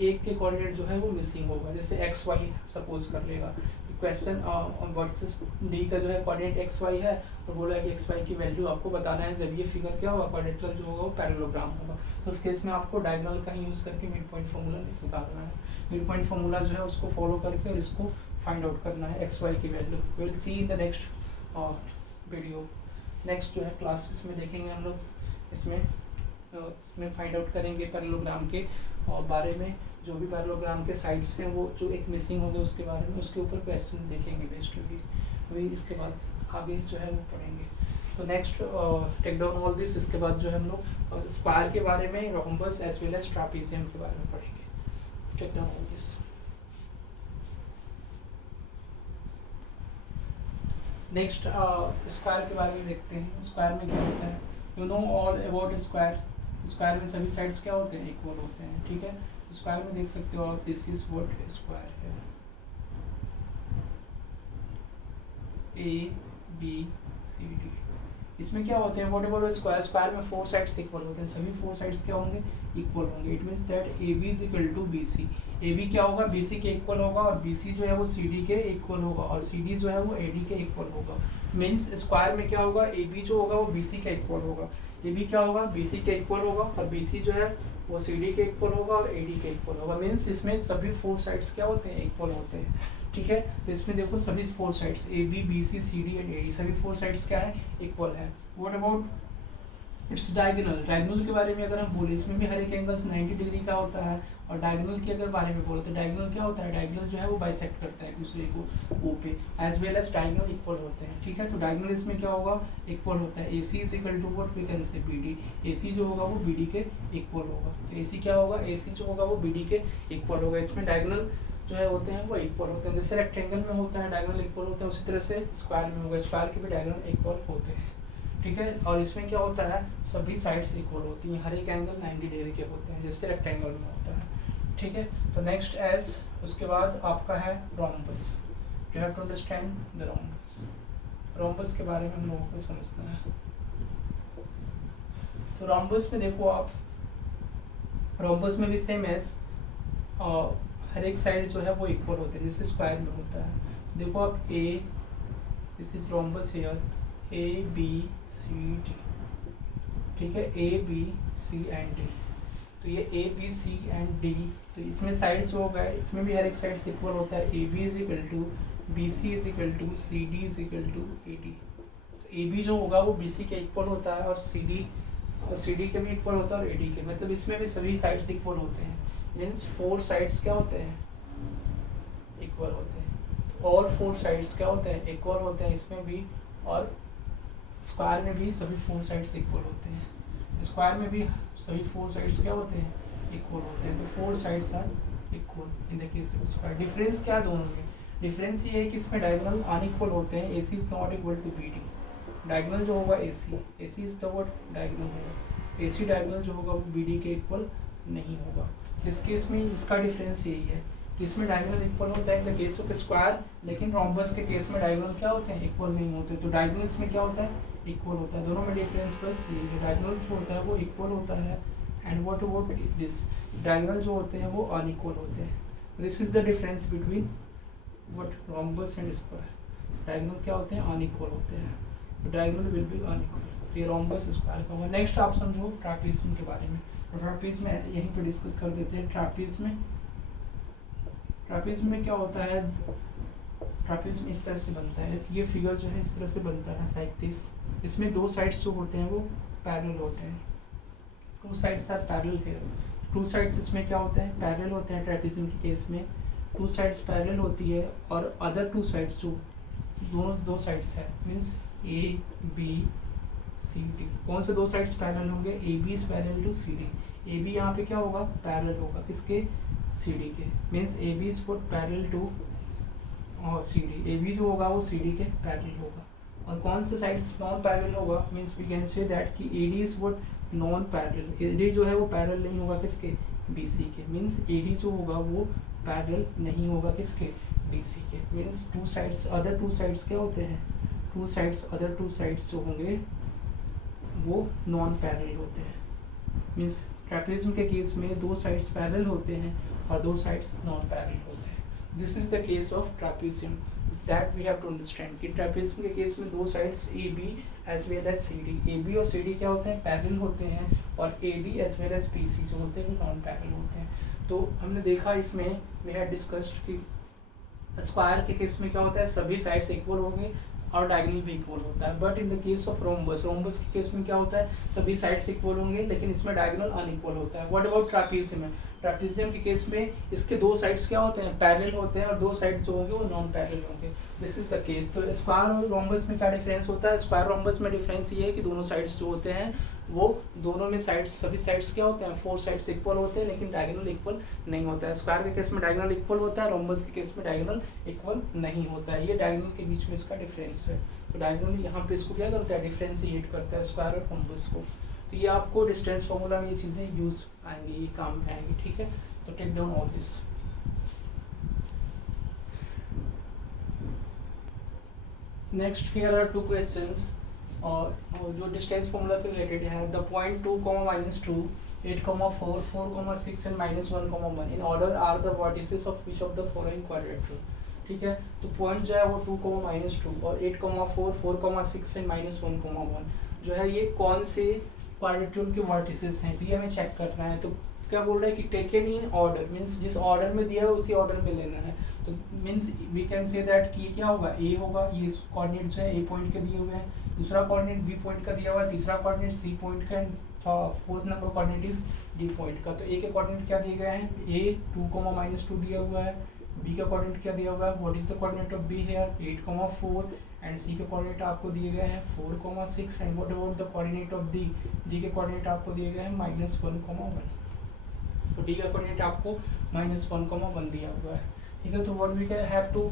एक के कोऑर्डिनेट जो है वो मिसिंग होगा, जैसे XY सपोज कर लेगा क्वेश्चन, वर्टिसेस डी का जो है कोऑर्डिनेट XY है और बोला कि XY की वैल्यू आपको बताना है जब ये फिगर क्या होगा, क्वाड्रेटरल जो होगा वो पैरेललोग्राम होगा। तो उस केस में आपको डायगोनल का ही यूज़ करके मिड पॉइंट फार्मूला निकालना है। मिड पॉइंट फार्मूला जो है उसको फॉलो करके और इसको फाइंड आउट करना है XY की value. Will see in the next video. Next जो है क्लासेस में देखेंगे हम लोग, इसमें फाइंड आउट करेंगे पैरेललोग्राम के बारे में, जो भी पैरेललोग्राम के साइड्स हैं वो जो एक मिसिंग होंगे उसके बारे में, उसके ऊपर क्वेश्चन देखेंगे बेस्ट भी, वही इसके बाद आगे जो है वो पढ़ेंगे। तो next take down all this, इसके बाद जो है हम लोग स्क्वायर के बारे में, rhombus as well as trapezium के बारे में पढ़ेंगे। Take down all this. Next square के बारे में देखते हैं। स्क्वायर में क्या होता है, you know all about square. Square में सभी साइड्स क्या होते हैं, इक्वल होते हैं, ठीक है। स्क्वायर में देख सकते हो आप, दिस इज व्हाट स्क्वायर है, ABCD। इसमें क्या होते हैं, व्हाट अबाउट स्क्वायर, स्क्वायर में 4 साइड्स इक्वल होते हैं, सभी 4 साइड्स क्या होंगे, इक्वल होंगे। It means that AB is equal to BC, AB क्या होगा, BC के इक्वल होगा, और BC जो है वो CD के इक्वल होगा, और CD जो है वो AD के इक्वल होगा। मींस स्क्वायर में क्या होगा, AB जो होगा वो BC के इक्वल होगा, AB क्या होगा, BC के इक्वल होगा, और BC जो है वो CD के इक्वल होगा और AD के इक्वल होगा। मींस इसमें सभी 4 साइड्स क्या होते हैं, इक्वल होते हैं, ठीक है। तो इसमें देखो सभी 4 sides AB BC CD and AD सभी 4 साइड्स क्या है, इक्वल है। What about its diagonal. Diagonal के बारे में अगर हम बोले, इसमें भी हर एक एंगल 90 डिग्री का होता है, और डायगोनल के अगर बारे में बोले तो डायगोनल क्या होता है, डायगोनल जो है वो बाइसेक्ट करता है एक दूसरे को O पे, as well as diagonal equal होते हैं, ठीक है। तो डायगोनल इसमें क्या होगा, इक्वल होता है। AC is equal to what we can say BD, AC जो होगा वो BD के इक्वल होगा। तो AC क्या होगा, AC जो होगा वो BD के इक्वल होगा। इसमें डायगोनल जो है होते हैं वो इक्वल होते हैं, जैसे रेक्टेंगल में होता है डायगोनल इक्वल होता है, उसी तरह से स्क्वायर में होगा, स्क्वायर के भी डायगोनल इक्वल होते हैं, ठीक है। और इसमें क्या होता है, सभी साइड्स इक्वल होती हैं, हर एक एंगल 90 डिग्री के होते हैं, जैसे रेक्टेंगल में होता है, ठीक है। तो नेक्स्ट एज उसके बाद आपका है rhombus. You have to understand the rhombus. Rhombus के बारे में हम लोगों को समझना है। तो रोम्बस में देखो आप, रोम्बस में भी सेम एज हर एक साइड जो है वो इक्वल होते हैं, जैसे स्क्वायर में होता है। देखो आप A, this is rhombus here, ABCD, ठीक है, ABC एंड D। तो ये ABC एंड D, तो इसमें साइड्स हो गए, इसमें भी हर एक साइड इक्वल होता है। AB is equal to BC is equal to CD is equal to AD। तो AB जो होगा वो BC के इक्वल होता है, और CD के भी इक्वल होता है, और AD के, मतलब इसमें भी सभी साइड्स इक्वल होते हैं। मीन्स 4 साइड्स क्या होते हैं, इक्वल होते हैं। तो ऑल 4 साइड्स क्या होते हैं, इक्वल होते हैं इसमें भी, और स्क्वायर में भी सभी 4 साइड्स इक्वल होते हैं। स्क्वायर में भी सभी 4 साइड्स क्या होते हैं, इक्वल होते हैं। तो 4 sides are equal in the case of square. Difference क्या है दोनों में, डिफरेंस ये है कि इसमें डायगोनल अनइक्वल होते हैं, AC is not equal to BD। Diagonal जो होगा AC is the what, diagonal होगा, AC डायगोनल जो होगा वो BD के इक्वल नहीं होगा। इस केस में इसका डिफरेंस यही है कि इसमें डायगोनल इक्वल होता है इन द केस ऑफ स्क्वायर, लेकिन रोम्बस के केस में डायगोनल क्या होते हैं, इक्वल नहीं होते। तो डायगोनल इसमें क्या होता है, इक्वल होता है। दोनों में डिफरेंस बस यही है, डायगोनल जो होता है वो इक्वल होता है, and what about this, diagonal जो होते हैं वो अनइक्वल होते हैं। This is the difference between what rhombus and square. Diagonal क्या होते हैं, अनइक्वल होते हैं, तो डायगोनल विल बी अनइक्वल। ये रोम्बस स्क्वायर का होगा। नेक्स्ट आप समझो ट्रापेजियम के बारे में। तो ट्रापेज में यहीं पे डिस्कस कर देते हैं। ट्रापेज में क्या होता है, ट्रापेजियम इस तरह से बनता है, ये फिगर जो है इस तरह से बनता है लाइक दिस। इसमें दो साइड्स जो होते हैं वो पैरेलल होते हैं, two sides are parallel here. Two sides इसमें क्या होता है, पैरेलल होते हैं ट्रापेजियम के केस में, टू साइड्स पैरेलल होती है और अदर टू साइड्स जो दोनों दो साइड्स है means A B C D, कौन से दो साइड्स पैरेलल होंगे, A B is parallel to C D. ए बी यहाँ पे क्या होगा, पैरेलल होगा किसके, सी डी के, means A B is parallel to और सी डी, ए बी जो होगा वो सी डी के पैरेलल होगा। और कौन से साइड्स नॉन पैरेलल होगा, means we can say that कि A D is what non parallel, A D जो है वो पैरेलल नहीं होगा किसके, बी सी के, मीन्स ए डी जो होगा वो पैरेलल नहीं होगा किसके, बी सी के। Means two sides, other two sides क्या होते हैं, two sides, other two sides जो होंगे वो नॉन पैरेलल होते हैं। मीन्स ट्रापेजियम के केस में दो साइड्स पैरेलल होते हैं और दो साइड्स नॉन पैरेलल होते हैं। This is the case of trapezium that we have to understand कि ट्रापेजियम के केस में दो sides A B as well as C D, A B और सी डी क्या होते हैं, पैरेलल होते हैं, और A D as well as P C जो होते हैं वो नॉन पैरेलल होते हैं। तो हमने देखा इसमें वी हैव डिस्कस्ड कि स्क्वायर के केस में क्या होता है, सभी साइड्स इक्वल होंगे और डायगोनल भी इक्वल होता है। But in the case of rhombus, rhombus के केस में क्या होता है, सभी साइड्स इक्वल होंगे लेकिन इसमें डायगोनल अनइक्वल होता है। व्हाट अबाउट ट्रापेजियम है, ट्रापेजियम के केस में इसके दो साइड्स क्या होते हैं, पैरेलल होते हैं और दो साइड्स जो होंगे वो नॉन पैरेलल होंगे। This is the case. तो स्क्वायर और रोम्बस में क्या डिफरेंस होता है, स्क्वायर रोम्बस में डिफरेंस ये है कि दोनों साइड्स जो होते हैं वो दोनों में साइड्स, सभी साइड्स क्या होते हैं, फोर साइड्स इक्वल होते हैं लेकिन डायगोनल इक्वल नहीं होता है। स्क्वायर के केस में डायगोनल इक्वल होता है, रोम्बस के केस में डायगोनल इक्वल नहीं होता है। ये डायगोनल के बीच में इसका डिफरेंस है। तो डायगोनल यहाँ पे इसको क्या करता है, डिफरेंशिएट करता है स्क्वायर और रोम्बस को। तो ये आपको डिस्टेंस फार्मूला में ये चीज़ें यूज आएंगी, ये काम में आएंगी, ठीक है। तो take down all this. Next here are two questions और जो डिस्टेंस फार्मूला से रिलेटेड है। The point 2, -2, 8, 4, 4, 6 and -1, 1 in order are the vertices of which of the following quadrilateral. ठीक है, तो पॉइंट जो है वो 2, -2 और 8, 4, 4, 6 एंड -1, 1 जो है ये कौन से क्वाड्रेट्रन के वर्टिसेस हैं, तो ये हमें चेक करना है। तो क्या बोल रहा है कि टेकन इन ऑर्डर, मीन्स जिस ऑर्डर में दिया है उसी ऑर्डर में लेना है। तो means we can say that कि ये क्या होगा, ए होगा, ये कोऑर्डिनेट जो है ए पॉइंट के दिए हुए हैं, दूसरा कोऑर्डिनेट बी पॉइंट का दिया हुआ है, तीसरा कोऑर्डिनेट सी पॉइंट का, and fourth number coordinate is D point का। तो ए के कोऑर्डिनेट क्या दिए गए हैं, ए 2, -2 दिया हुआ है, बी का कोऑर्डिनेट क्या दिया हुआ है, what is the coordinate of B here 8, 4 and C के कोऑर्डिनेट आपको दिए गए हैं 4, 6 and what about the coordinate of D, D के कोऑर्डिनेट आपको दिए गए हैं -1, 1। तो डी का कोऑर्डिनेट आपको -1, 1 दिया हुआ है, ठीक है। तो what we can have to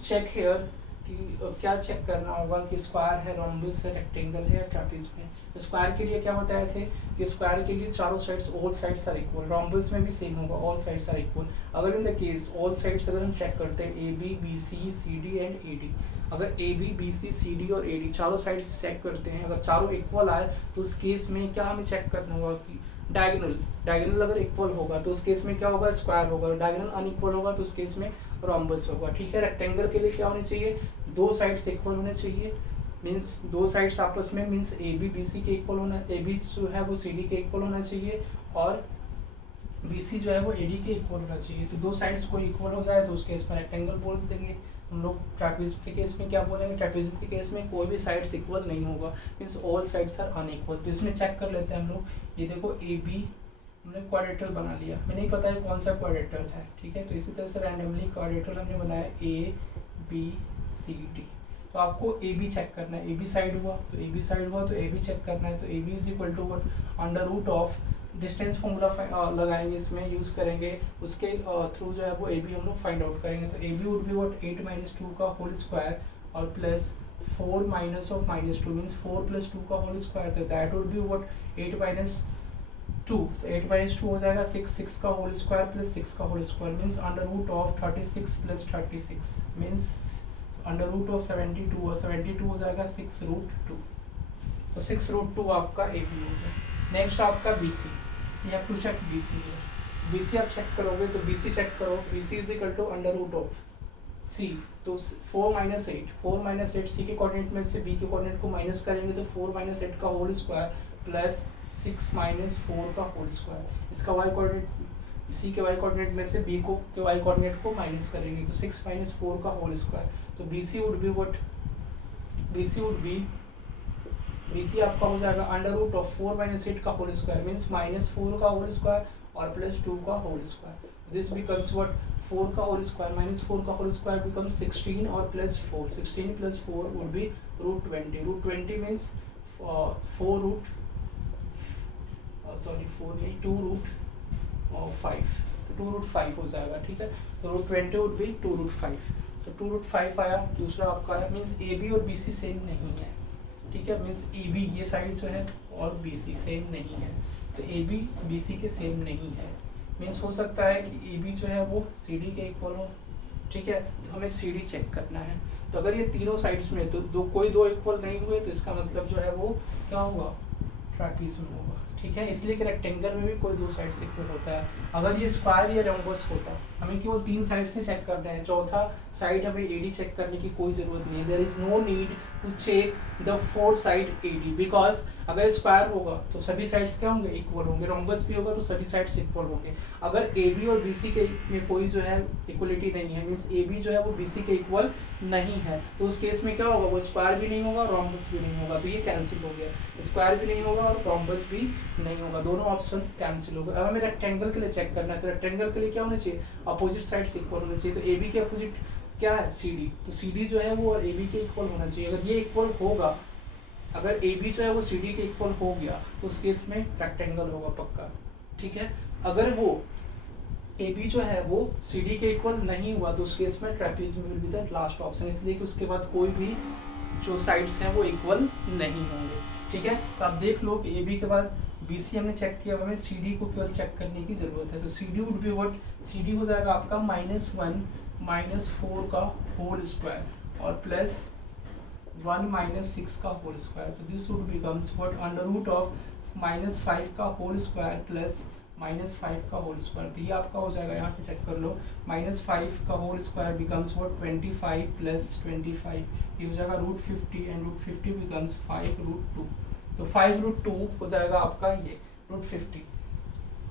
check here कि क्या चेक करना होगा कि स्क्वायर है, रोम्बस है, रेक्टेंगल है, ट्रापेजियम है। तो स्क्वायर के लिए क्या बताए थे कि स्क्वायर के लिए चारों sides, all sides are equal, rhombus में भी सेम होगा, ऑल साइड्स आर इक्वल। अगर in the case all sides अगर हम चेक करते हैं A B, B C, C D and A D, अगर A B, B C, C D और ए डी चारों साइड्स चेक करते हैं, अगर चारों इक्वल आए तो उस केस में क्या हमें चेक करना होगा कि डायगोनल अगर इक्वल होगा तो उस केस में क्या होगा, स्क्वायर होगा, डायगोनल अनइक्वल होगा तो उस केस में रोम्बस होगा, ठीक है। रेक्टेंगल के लिए क्या होने चाहिए, दो साइड्स इक्वल होने चाहिए, मीन्स दो साइड्स आपस में, means A B B C के इक्वल होना, ए बी जो है वो सी डी के इक्वल होना चाहिए और बी सी जो है वो ए डी के इक्वल होना चाहिए। तो दो साइड्स को इक्वल हो जाए तो उस केस में रेक्टेंगल बोल देंगे हम लोग। ट्रापेजियम के केस में क्या बोलेंगे, ट्रापेजियम के केस में कोई भी साइड्स इक्वल नहीं होगा, means all sides are unequal. तो इसमें चेक कर लेते हैं हम लोग। ये देखो ए बी हमने क्वाड्रेट्रल बना लिया, हमें नहीं पता है कौन सा क्वाड्रेट्रल है, ठीक है। तो इसी तरह से रैंडमली क्वाड्रेट्रल हमने बनाया ए बी सी डी। तो आपको ए बी चेक करना है, ए बी साइड हुआ तो ए बी साइड हुआ तो ए बी चेक करना है। तो A B is equal to what, under root of distance formula लगाएंगे, इसमें यूज़ करेंगे, उसके थ्रू जो है वो ए बी हम लोग फाइंड आउट करेंगे। तो A B would be what 8 - 2 का होल स्क्वायर और प्लस 4 - of -2 मीन्स 4 + 2 का होल स्क्वायर। तो दैट वुड बी व्हाट 8 - 2, तो 8 - 2 हो जाएगा 6, 6 का होल स्क्वायर प्लस 6 का whole square means under root of 36 + 36 means under root of 72 और 72 हो जाएगा 6√2। तो 6√2 आपका ए बी हो गया। नेक्स्ट आपका बी सी, ये आप टू चेक बी सी है, बी सी आप चेक करोगे तो बी सी चेक करो, B C is equal to under root of C, तो 4 - 8, 4 - 8 सी के कोऑर्डिनेट में से बी के कोऑर्डिनेट को माइनस करेंगे तो 4 - 8 का होल स्क्वायर प्लस 6 - 4 का होल स्क्वायर। इसका वाई कोऑर्डिनेट सी के वाई कोऑर्डिनेट में से बी को के वाई कोऑर्डिनेट को माइनस करेंगे तो 6 माइनस 4 का होल स्क्वायर, तो B C would be what, B C आपका हो जाएगा अंडर रूट ऑफ 4 माइनस 8 का होल स्क्वायर मीन्स -4 का होल स्क्वायर और +2 का whole square, this becomes what 4 का होल स्क्वायर माइनस 4 का होल स्क्वायर बिकम्स 16 और +4, 16 + 4 would be √20, √20 means 4 root sorry 4 नहीं 2 रूट 5, तो 2 रूट 5 हो जाएगा, ठीक है, तो √20 वुड बी 2 रूट 5, तो 2 रूट 5 आया, दूसरा आपका आया मीन्स ए बी और बी सी सेम नहीं है, ठीक है, मीन्स ए बी ये साइड जो है और बी सी सेम नहीं है, तो ए बी बी सी के सेम नहीं है, मीन्स हो सकता है कि ए बी जो है वो सी डी के इक्वल हो, ठीक है, तो हमें सी डी चेक करना है, तो अगर ये तीनों साइड्स में तो कोई दो इक्वल नहीं हुए तो इसका मतलब जो है वो क्या होगा, ट्रापीज़ में होगा, ठीक है, इसलिए कि रेक्टेंगल में भी कोई दो साइड से इक्वल होता है, अगर ये स्क्वायर या रोम्बस होता हमें केवल 3 साइड से चेक करना है, चौथा साइड हमें एडी चेक करने की कोई ज़रूरत नहीं है, there is no need to check the 4 side AD, because अगर स्क्वायर होगा तो सभी साइड्स क्या होंगे, इक्वल होंगे, रोम्बस भी होगा तो सभी साइड्स इक्वल होंगे, अगर ए बी और बी सी के में कोई जो है इक्वलिटी नहीं है मीन्स ए बी जो है वो बी सी के इक्वल नहीं है, तो उस केस में क्या होगा, वो स्क्वायर भी नहीं होगा रोम्बस भी नहीं होगा, तो ये कैंसिल हो गया, स्क्वायर भी नहीं होगा और रोम्बस भी नहीं होगा, दोनों ऑप्शन कैंसिल हो गए। अब हमें रेक्टेंगल के लिए चेक करना है, तो रेक्टेंगल के लिए क्या होना चाहिए, अपोजिट साइड्स इक्वल होना चाहिए, तो ए बी के अपोजिट क्या है, सी डी, तो सी डी जो है वो और ए बी के इक्वल होना चाहिए, अगर ये इक्वल होगा, अगर ए बी जो है वो सी डी के इक्वल हो गया तो उस केस में रेक्टेंगल होगा पक्का, ठीक है, अगर वो ए बी जो है वो सी डी के इक्वल नहीं हुआ तो उस केस में trapezium will be the last option, इसलिए कि उसके बाद कोई भी जो साइड्स हैं वो इक्वल नहीं होंगे, ठीक है, तो आप देख लो कि ए बी के बाद बी सी हमने चेक किया, हमें सी डी को केवल चेक करने की ज़रूरत है, तो C D would be what, C D हो जाएगा आपका -1 -4 का होल स्क्वायर और +1 -6 का होल स्क्वायर, तो this would becomes what under root of -5 का होल स्क्वायर प्लस -5 का होल स्क्वायर, तो ये आपका हो जाएगा, यहाँ पे चेक कर लो, -5 का होल स्क्वायर बिकम्स व्हाट 25 + 25, ये हो जाएगा √50 एंड √50 बिकम्स 5√2, तो 5√2 हो जाएगा आपका ये √50,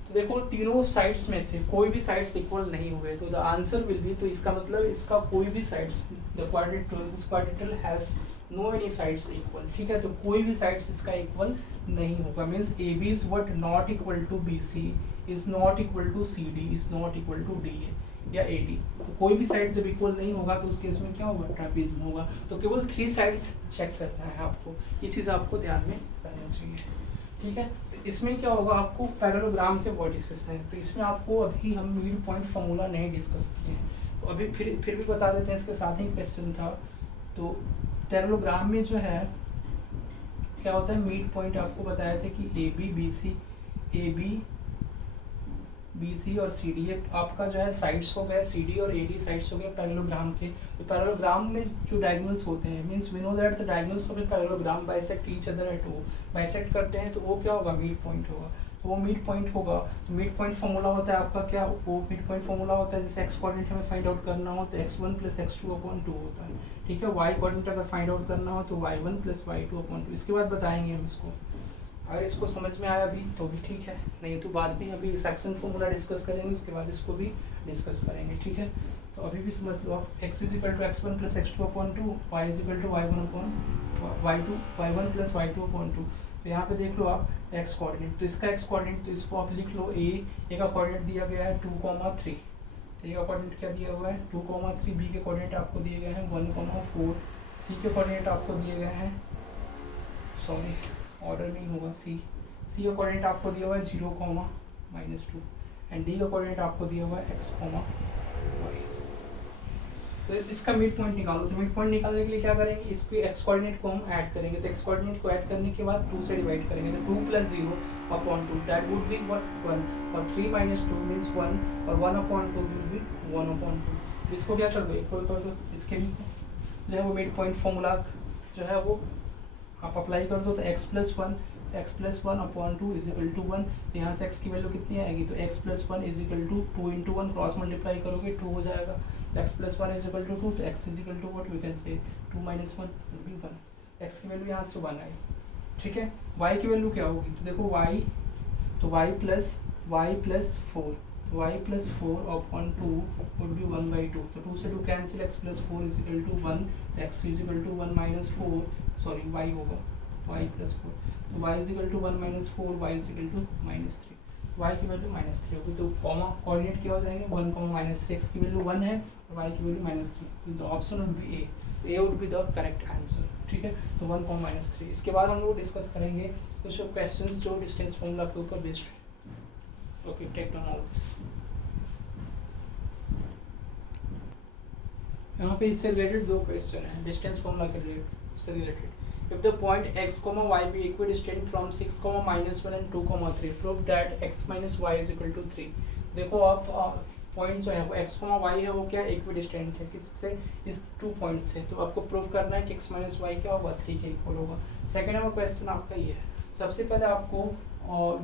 तो देखो तीनों साइड्स में से कोई भी साइड्स इक्वल नहीं हुए, तो द आंसर विल बी, तो इसका मतलब इसका कोई भी sides, the quadrilateral has no any sides equal, ठीक है, तो कोई भी साइड्स इसका इक्वल नहीं होगा, means A B is what not equal to B C, is not equal to C D, is not equal to D A या A D, तो कोई भी साइड जब इक्वल नहीं होगा तो उस केस में क्या होगा, ट्रापीज़ियम होगा, तो केवल 3 साइड्स चेक करना है आपको, ये चीज़ आपको ध्यान में रखना चाहिए, ठीक है, तो इसमें क्या होगा, आपको पैरेललोग्राम के वर्टिसेस हैं, तो इसमें आपको अभी हम मिड पॉइंट फार्मूला नहीं डिस्कस किए हैं, तो अभी फिर भी बता देते हैं, इसके साथ ही क्वेश्चन था, तो पैरेललोग्राम में जो है क्या होता है, मिड पॉइंट आपको बताया था कि ए बी बी सी और सी डी, ये आपका जो है साइड्स हो गए, सी डी और ए डी साइड्स हो गए पैरेललोग्राम के, तो पैरेललोग्राम में जो डायगोनल्स होते हैं means we know that the diagonals of a parallelogram bisect each other at O, bisect करते हैं तो वो क्या होगा, मिड पॉइंट होगा, तो वो मिड पॉइंट होगा, तो मिड पॉइंट फार्मूला होता है आपका क्या, वो मिड पॉइंट फार्मूला होता है, जैसे एक्स कोऑर्डिनेट हमें फाइंड आउट करना हो तो x1 + x2/2 होता है, ठीक है, y कोऑर्डिनेट अगर फाइंड आउट करना हो तो y1 + y2/2, इसके बाद बताएंगे हम इसको, अगर इसको समझ में आया भी तो भी ठीक है, नहीं तो बाद में अभी सेक्शन फॉर्मूला डिस्कस करेंगे, उसके बाद इसको भी डिस्कस करेंगे, ठीक है, तो अभी भी समझ लो आप, x = x1 + x2/2, y = y1 + y2/2, तो यहाँ पे देख लो आप x कोऑर्डिनेट, तो इसका x कोऑर्डिनेट, तो इसको आप लिख लो ए का कोऑर्डिनेट दिया गया है 2,3, तो ए का कोऑर्डिनेट क्या दिया हुआ है 2,3, बी के कोऑर्डिनेट आपको दिए गए हैं 1,4, सी के कोऑर्डिनेट आपको दिए गए हैं, सॉरी ऑर्डर नहीं होगा, सी का कोऑर्डिनेट आपको दिया हुआ है 0,-2 एंड डी का कोऑर्डिनेट आपको दिया हुआ है x, y, तो इसका मिड पॉइंट निकालो, तो मिड पॉइंट निकालने के लिए क्या करेंगे, इसके x कोऑर्डिनेट को हम ऐड करेंगे, तो x कोऑर्डिनेट को ऐड करने के बाद 2 से डिवाइड करेंगे, तो 2 + 0/2 दैट वुड बी व्हाट 1, और 3 - 2 मींस 1, और 1/2 विल बी 1/2, इसको क्या कर दो, इक्वल कर दो, इसके भी जो है वो मिड पॉइंट फार्मूला जो है वो आप अप्लाई कर दो, तो x + 1 1/2 = 1, यहाँ से x की वैल्यू कितनी आएगी, तो x + 1 = 2 × 1 क्रॉस मल्टीप्लाई करोगे 2 हो जाएगा, x + 1 = 2, तो x = what we can say 2 - 1 will be 1, x की वैल्यू यहाँ से 1 आई, ठीक है, y की वैल्यू क्या होगी, तो देखो y, तो y + 4, y plus 4 upon 2 would be 1/2। तो 2 से 2 cancel, x plus 4 is equal to 1, तो x is equal to 1 minus 4, sorry y होगा y प्लस 4, तो y is equal to 1 minus 4, y is equal to minus 3, y की value minus 3 होगी। तो comma coordinate क्या हो जाएंगे 1 कॉमा माइनस 3, x की वैल्यू 1 है और y की वैल्यू माइनस 3, तो option would B A, A would be the correct answer. ठीक है, तो 1 कॉमा माइनस 3। इसके बाद हम लोग डिस्कस करेंगे कुछ क्वेश्चंस जो डिस्टेंस फॉर्मूला के ऊपर बेस्ड है। Okay, take down all this. यहाँ पे इससे रिलेटेड दो क्वेश्चन है डिस्टेंस फॉर्मूला के related. If the point x, y be equidistant from 6, -1 and 2, 3, prove that x minus y is equal to 3। देखो आप पॉइंट जो है वो x, y है वो क्या इक्विडिस्टेंट है किससे, इस 2 पॉइंट से। तो आपको प्रूव करना है कि x माइनस वाई क्या होगा 3 के इक्वल होगा। सेकेंड नंबर क्वेश्चन आपका ये है, सबसे पहले आपको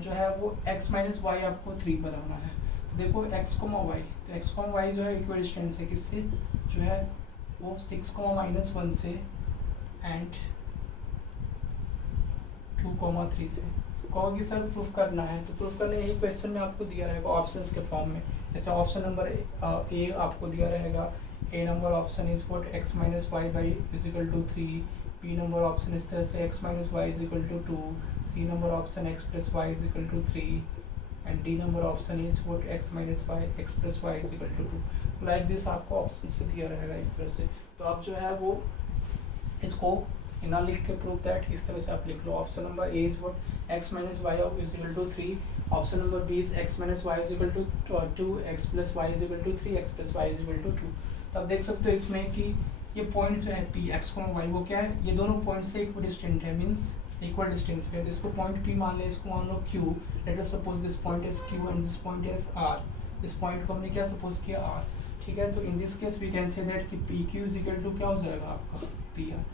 जो है वो x माइनस वाई आपको 3 बनाना है। तो देखो x, y, तो x, y जो है इक्विडिस्टेंट है किससे, जो है वो 6, -1 से एंड 2, 3 से। कहोगे सर प्रूफ करना है, तो प्रूफ करने यही क्वेश्चन में आपको दिया रहेगा ऑप्शंस के फॉर्म में। जैसे ऑप्शन नंबर ए आपको दिया रहेगा, A number option is what x minus y by is equal to 3, B number option इस तरह से x minus y is equal to 2, C number option x plus y is equal to 3 and D number option is what x minus y x plus y is equal to 2। Like this आपको option से दिया रहेगा इस तरह से। तो आप जो है वो इसको ना लिख के प्रूव दैट इस तरह से आप लिख लो। Option number A is what x minus y is equal to 3, option number B is x minus y is equal to 2, x plus y is equal to 3, x plus y is equal to 2। तो आप देख सकते हो इसमें कि ये point जो है p x, y वो क्या है, ये दोनों पॉइंट से इक्विडिस्टेंट है, मींस इक्वल डिस्टेंस पे है। तो इसको पॉइंट p मान ले, इसको मान लो q, let us suppose this point is q and this point is r। इस पॉइंट को हमने क्या सपोज किया r, ठीक है। तो in this case we can say that कि pq इज इक्वल टू क्या हो जाएगा आपका pr।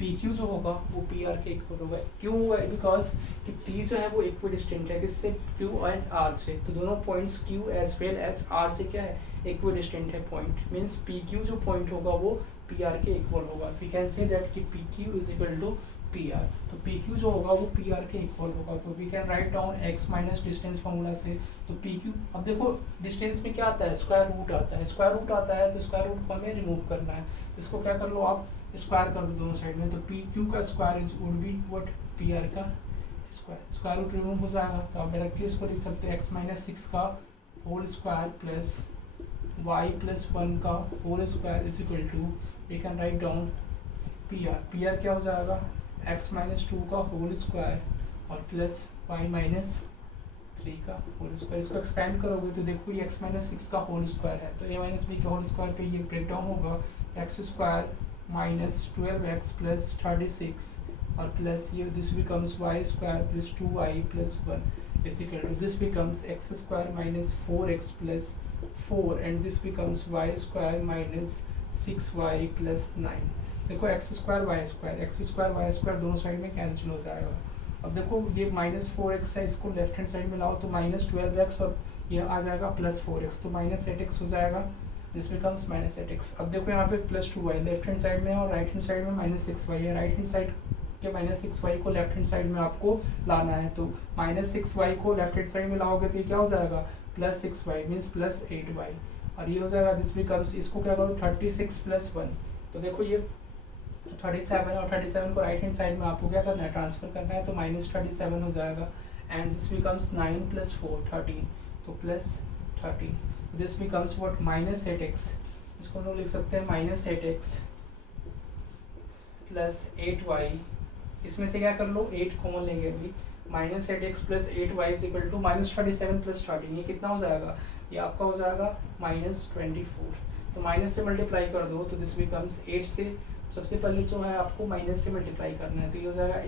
PQ जो होगा वो PR के इक्वल होगा। क्यों हुआ है, बिकॉज कि P जो है वो इक्विडिस्टेंट है किससे, Q एंड R से। तो दोनों points Q as well as R से क्या है इक्विडिस्टेंट है पॉइंट, मींस PQ जो पॉइंट होगा वो PR के इक्वल होगा। वी कैन से दैट कि PQ is equal to PR। तो PQ जो होगा वो PR के इक्वल होगा। तो we can write down x minus distance formula से। तो PQ, अब देखो डिस्टेंस में क्या आता है, स्क्वायर रूट आता है, स्क्वायर रूट आता है तो स्क्वायर रूट को हमें रिमूव करना है। इसको क्या कर लो आप स्क्वायर कर दो दोनों साइड में। तो PQ का square is would be what PR का स्क्वायर, स्क्वायर रूट रिमूव हो जाएगा। तो आप डायरेक्टली इसको लिख सकते हैं x माइनस 6 का whole square plus y plus 1 का whole square is equal to, we can write down PR क्या हो जाएगा x माइनस 2 का होल स्क्वायर और प्लस y माइनस 3 का होल स्क्वायर। इसको एक्सपेंड करोगे तो देखो ये x माइनस 6 का होल स्क्वायर है, तो a माइनस बी का होल स्क्वायर पे ये ब्रेक डाउन होगा, x square minus 12x plus 36 और प्लस ये this becomes y square plus 2y plus 1 is equal to this becomes x square minus 4x plus 4 and this becomes y square minus 6y plus 9। देखो x square y square दोनों side में cancel हो जाएगा। अब देखो ये minus 4x है, इसको लेफ्ट हैंड साइड में लाओ तो माइनस 12x और ये आ जाएगा प्लस 4x, तो माइनस 8x हो जाएगा, दिस बिकम्स माइनस 8x। अब देखो यहाँ पे plus 2y left hand side में और राइट हैंड साइड में माइनस 6y है। राइट हैंड साइड के माइनस 6y को लेफ्ट हैंड साइड में आपको लाना है, तो माइनस 6y को लेफ्ट हैंड साइड में लाओगे तो ये क्या हो जाएगा plus 6y means plus 8y और ये हो जाएगा दिस बिकम्स, इसको क्या करो 36 प्लस 1। तो देखो ये 37 और 37 को राइट हैंड साइड में आपको क्या करना है ट्रांसफर करना है, तो माइनस 37 हो जाएगा एंड दिस बिकम्स 9 प्लस 4 13, तो plus 13। This becomes what minus 8x, इसको हम लोग लिख सकते हैं माइनस 8x प्लस 8y। इसमें से क्या कर लो 8 कॉमन लेंगे अभी, minus 8x plus 8y is equal to minus 37 plus 13, ये कितना हो जाएगा, ये आपका हो जाएगा माइनस 24। तो माइनस से मल्टीप्लाई कर दो तो दिस बिकम्स 8 से, सबसे पहले जो है आपको माइनस से मल्टीप्लाई करना है, तो ये हो जाएगा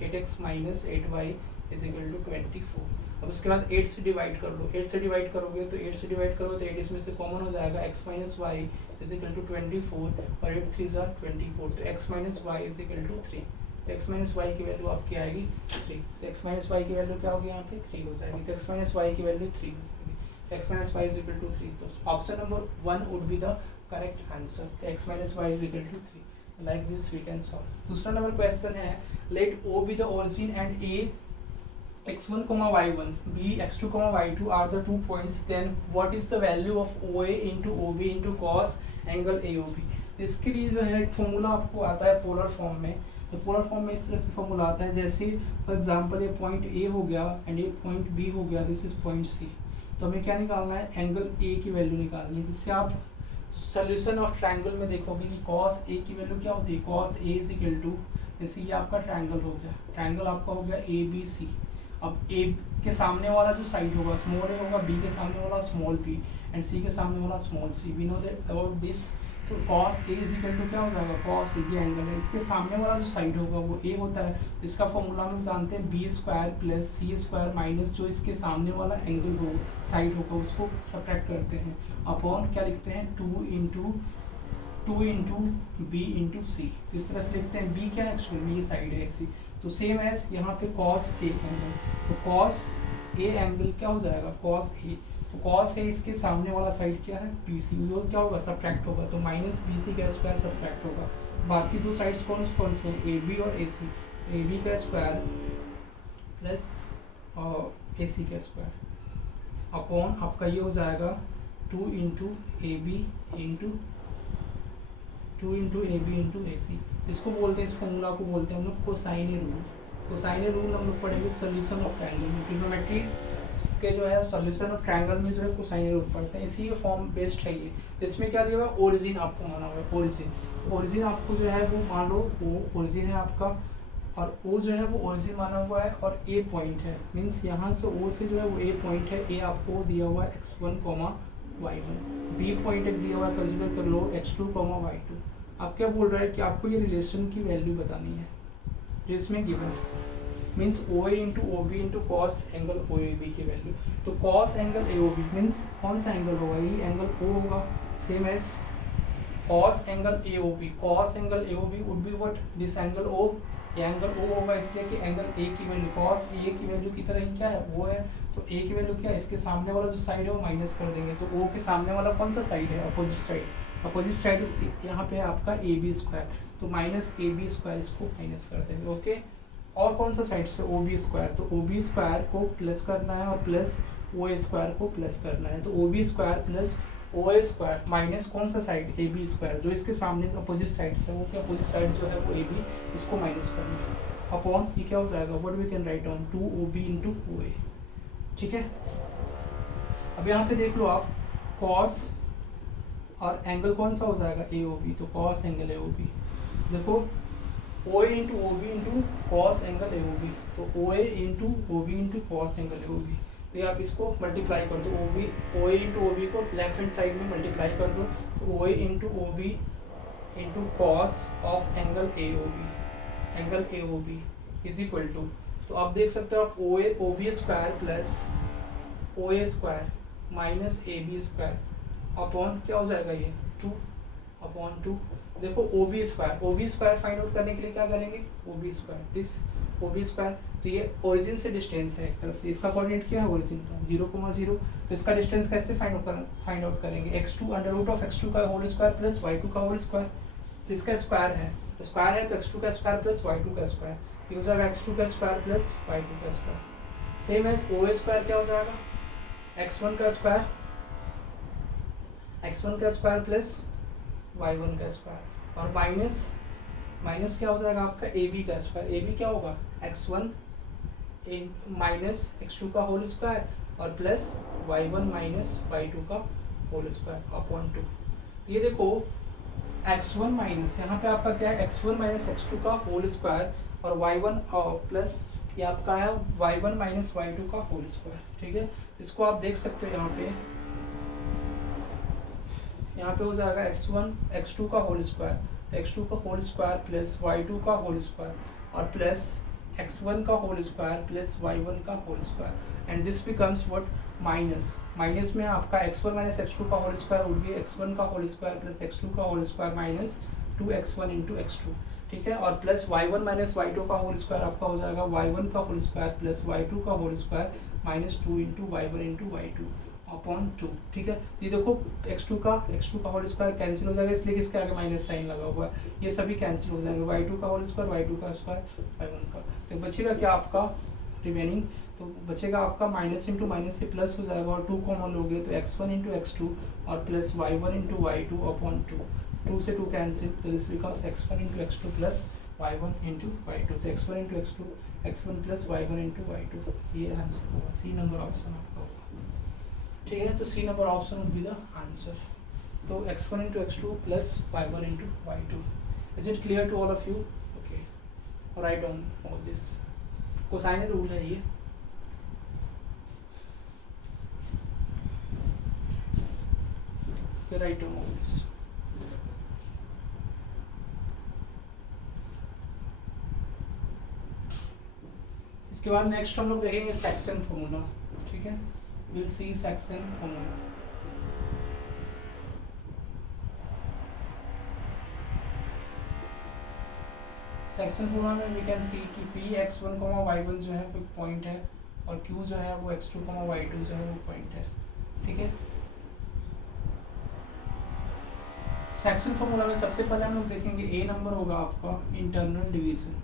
8x minus 8y is equal to 24। अब उसके बाद 8 से डिवाइड कर लो, 8 से डिवाइड करोगे तो 8 से डिवाइड करोगे तो 8 इसमें से कॉमन हो जाएगा, x minus y is equal to 24 और 8 3 ज़ा 24, तो x minus y is equal to 3। तो x माइनस वाई की वैल्यू आपकी आएगी 3, तो x माइनस वाई की वैल्यू क्या होगी यहाँ पे 3 हो जाएगी, तो x माइनस वाई की वैल्यू 3 हो जाएगी, x minus y is equal to 3। तो option number 1 would be the correct answer, तो x minus y is equal to 3। Like this we can solve. दूसरा नंबर क्वेश्चन है, let O be the origin and A x1 y1 b x2 y2 are the 2 points, then what is the value of OA into OB into cos angle AOB। इसके लिए जो है एक formula आपको आता है polar form में। तो पोलर फॉर्म में इस तरह से फॉर्मूला आता है, जैसे फॉर एग्जांपल ये पॉइंट A हो गया एंड ये पॉइंट B हो गया, दिस इज पॉइंट C। तो हमें क्या निकालना है, एंगल A की वैल्यू निकालनी है। जिससे आप सोल्यूशन ऑफ ट्रायंगल में देखोगे कि cos A की वैल्यू क्या होती है, cos A is equal to, जैसे ये आपका ट्रायंगल हो गया, ट्रायंगल आपका हो गया ABC। अब A के सामने वाला जो साइड होगा स्मॉल A होगा, B के सामने वाला स्मॉल B एंड C के सामने वाला small C। We know that about this. तो cos A is equal to क्या हो जाएगा, cos A, ये एंगल है, इसके सामने वाला जो साइड होगा वो A होता है। इसका फॉर्मूला हम जानते हैं B square plus C square minus जो इसके सामने वाला एंगल हो साइड होगा उसको सब्ट्रैक्ट करते हैं, अपॉन क्या लिखते हैं 2 इंटू B इंटू C। तो इस तरह से लिखते हैं। B क्या है, एक्चुअली ये साइड है ऐसी। तो सेम एज यहाँ पे cos A एंगल, तो cos A एंगल क्या हो जाएगा, cos A। तो cos A इसके सामने वाला साइड क्या है BC, वो क्या होगा, सब्ट्रैक्ट होगा, तो माइनस BC का स्क्वायर सब्ट्रैक्ट होगा। बाकी दो साइड्स कौन से हैं, AB और AC। AB का स्क्वायर प्लस AC का स्क्वायर अपॉन आपका ये हो जाएगा 2 इंटू AB इंटू AC। इसको बोलते हैं, इस फॉर्मूला को बोलते हैं हम लोग कोसाइन रूल। कोसाइन रूल हम लोग पढ़ेंगे सोल्यूशन ऑफ ट्रायंगल में, ट्रिग्नोमेट्रीज के जो है सोल्यूशन ऑफ ट्रायंगल में जो है कोसाइन रूल पढ़ते हैं। इसी फॉर्म बेस्ड है ये। इसमें क्या दिया हुआ है, ओरिजिन आपको माना हुआ है, ओरिजिन आपको जो है वो मान लो वो ओरिजिन है आपका, और ओ जो है वो ओरिजिन माना हुआ है और ए पॉइंट है, मीन्स यहाँ से ओ से जो है वो ए पॉइंट है। ए आपको दिया हुआ है x1 y1, बी पॉइंट एक दिया हुआ है, कंसीडर कर लो x2 y2। अब क्या बोल रहा है कि आपको ये रिलेशन की वैल्यू बतानी है जो इसमें गिवन है, means OA into OB into cos angle OAB की वैल्यू। तो कॉस एंगल AOB मीन्स कौन सा एंगल होगा, यही एंगल O होगा, same as cos angle AOB। Cos angle AOB would be what, this angle O, ये एंगल O होगा, इसलिए कि एंगल A की वैल्यू कॉस A की वैल्यू की तरह ही क्या है, वो है। तो A की वैल्यू क्या है, इसके सामने वाला जो साइड है वो माइनस कर देंगे। तो O के सामने वाला कौन सा साइड है, अपोजिट साइड। अपोजिट साइड यहाँ पे है आपका AB स्क्वायर, तो माइनस AB स्क्वायर इसको माइनस कर देंगे, ओके। और कौन सा साइड से, OB स्क्वायर, तो OB स्क्वायर को प्लस करना है और प्लस OA स्क्वायर को प्लस करना है। तो OB square plus OA square minus कौन सा साइड, AB स्क्वायर, जो इसके सामने अपोजिट साइड से, वो क्या अपोजिट साइड जो है वो AB, उसको माइनस करना है अपॉन ये क्या हो जाएगा, what we can write on 2OB into OA, ठीक है। अब यहाँ पे देख लो आप, कॉस और एंगल कौन सा हो जाएगा, AOB, तो कॉस एंगल AOB। देखो OA into OB into cos angle AOB, तो OA into OB into cos angle AOB। तो ये आप इसको मल्टीप्लाई कर दो, OA इंटू OB को लेफ्ट हैंड साइड में मल्टीप्लाई कर दो, तो OA into OB into cos of angle AOB is equal to, तो आप देख सकते हो आप OB square plus OA square minus AB square upon क्या हो जाएगा ये 2 अपॉन 2। देखो OB स्क्वायर फाइंड आउट करने के लिए क्या करेंगे, OB square, this OB square. तो ये ओरिजिन से डिस्टेंस है एक तरह से, इसका कोऑर्डिनेट क्या है ओरिजिन का 0,0। तो इसका डिस्टेंस कैसे फाइंड आउट करेंगे, x2 under root of x2 का होल स्क्वायर प्लस y2 का होल स्क्वायर। तो इसका स्क्वायर है, तो स्क्वायर है तो x2 का स्क्वायर प्लस y2 का स्क्वायर, ये हो जाएगा x2 का स्क्वायर प्लस y2 का square. Same as OA square क्या हो जाएगा, x1 का स्क्वायर प्लस y1 का स्क्वायर, और माइनस क्या हो जाएगा आपका AB का स्क्वायर। AB क्या होगा, x1 माइनस x2 का होल स्क्वायर और प्लस y1 माइनस y2 का होल स्क्वायर अपॉन 2। ये देखो x1 माइनस, यहाँ पे आपका क्या है, x1 माइनस x2 का होल स्क्वायर और y1 प्लस ये आपका है y1 माइनस y2 का होल स्क्वायर, ठीक है। इसको आप देख सकते हो यहाँ पे हो जाएगा x2 का होल स्क्वायर, x2 का होल स्क्वायर प्लस y2 का होल स्क्वायर और प्लस x1 का होल स्क्वायर प्लस y1 का whole square, and this becomes what, minus में आपका x1 माइनस x2 का whole square would be x1 का होल स्क्वायर प्लस x2 का whole square minus 2x1 into x2, ठीक है। और प्लस y1 माइनस y2 का होल स्क्वायर आपका हो जाएगा y1 का होल स्क्वायर प्लस y2 का whole square minus 2 into y1 into y2 upon 2, ठीक है। ये देखो x2 का होल स्क्वायर कैंसिल हो जाएगा, इसलिए किसके आगे माइनस साइन लगा हुआ है, ये सभी कैंसिल हो जाएंगे, y2 का होल स्क्वायर y2 का स्क्वायर y1 का, तो बचेगा क्या आपका रिमेनिंग, तो बचेगा आपका माइनस इंटू माइनस से प्लस हो जाएगा और 2 कॉमन लोगे तो x1 इंटू x2 और plus y1 into y2 upon 2, 2 से 2 कैंसिल, तो this becomes x1 into x2 plus y1 into y2, तो x1 into x2 x1 plus y1 into y2, ये आंसर होगा, सी नंबर ऑप्शन आपका होगा। ठीक है, तो C number option would be the answer. तो x1 into x2 plus y1 into y2। Is it clear to all of you? Okay, right on all this, cosine rule है ये। Right on all this. इसके बाद next हम लोग देखेंगे section formula. ठीक है, will see section formula. Section formula में वी कैन सी कि पी x1, y1 जो है कोई पॉइंट है और q जो है वो x2, y2 जो है वो पॉइंट है। ठीक है, सेक्शन फॉर्मूला में सबसे पहले हम लोग देखेंगे ए नंबर होगा आपका इंटरनल डिवीजन।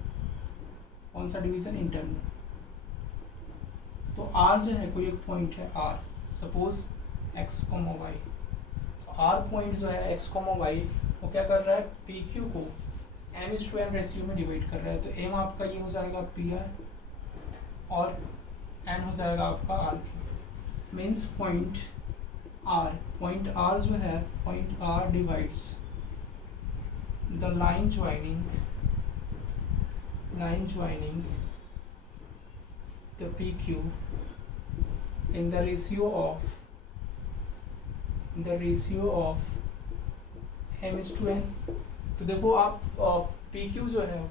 कौन सा डिवीजन? इंटरनल। तो r जो है कोई एक पॉइंट है r, suppose x, y। r point जो है x, y वो क्या कर रहा है? pq को m/n रेशियो में डिवाइड कर रहा है, तो m आपका ये हो जाएगा pr और n हो जाएगा आपका rq। मीन्स पॉइंट r जो है point r divides the line joining the PQ in the ratio of m/n। तो देखो आप PQ जो है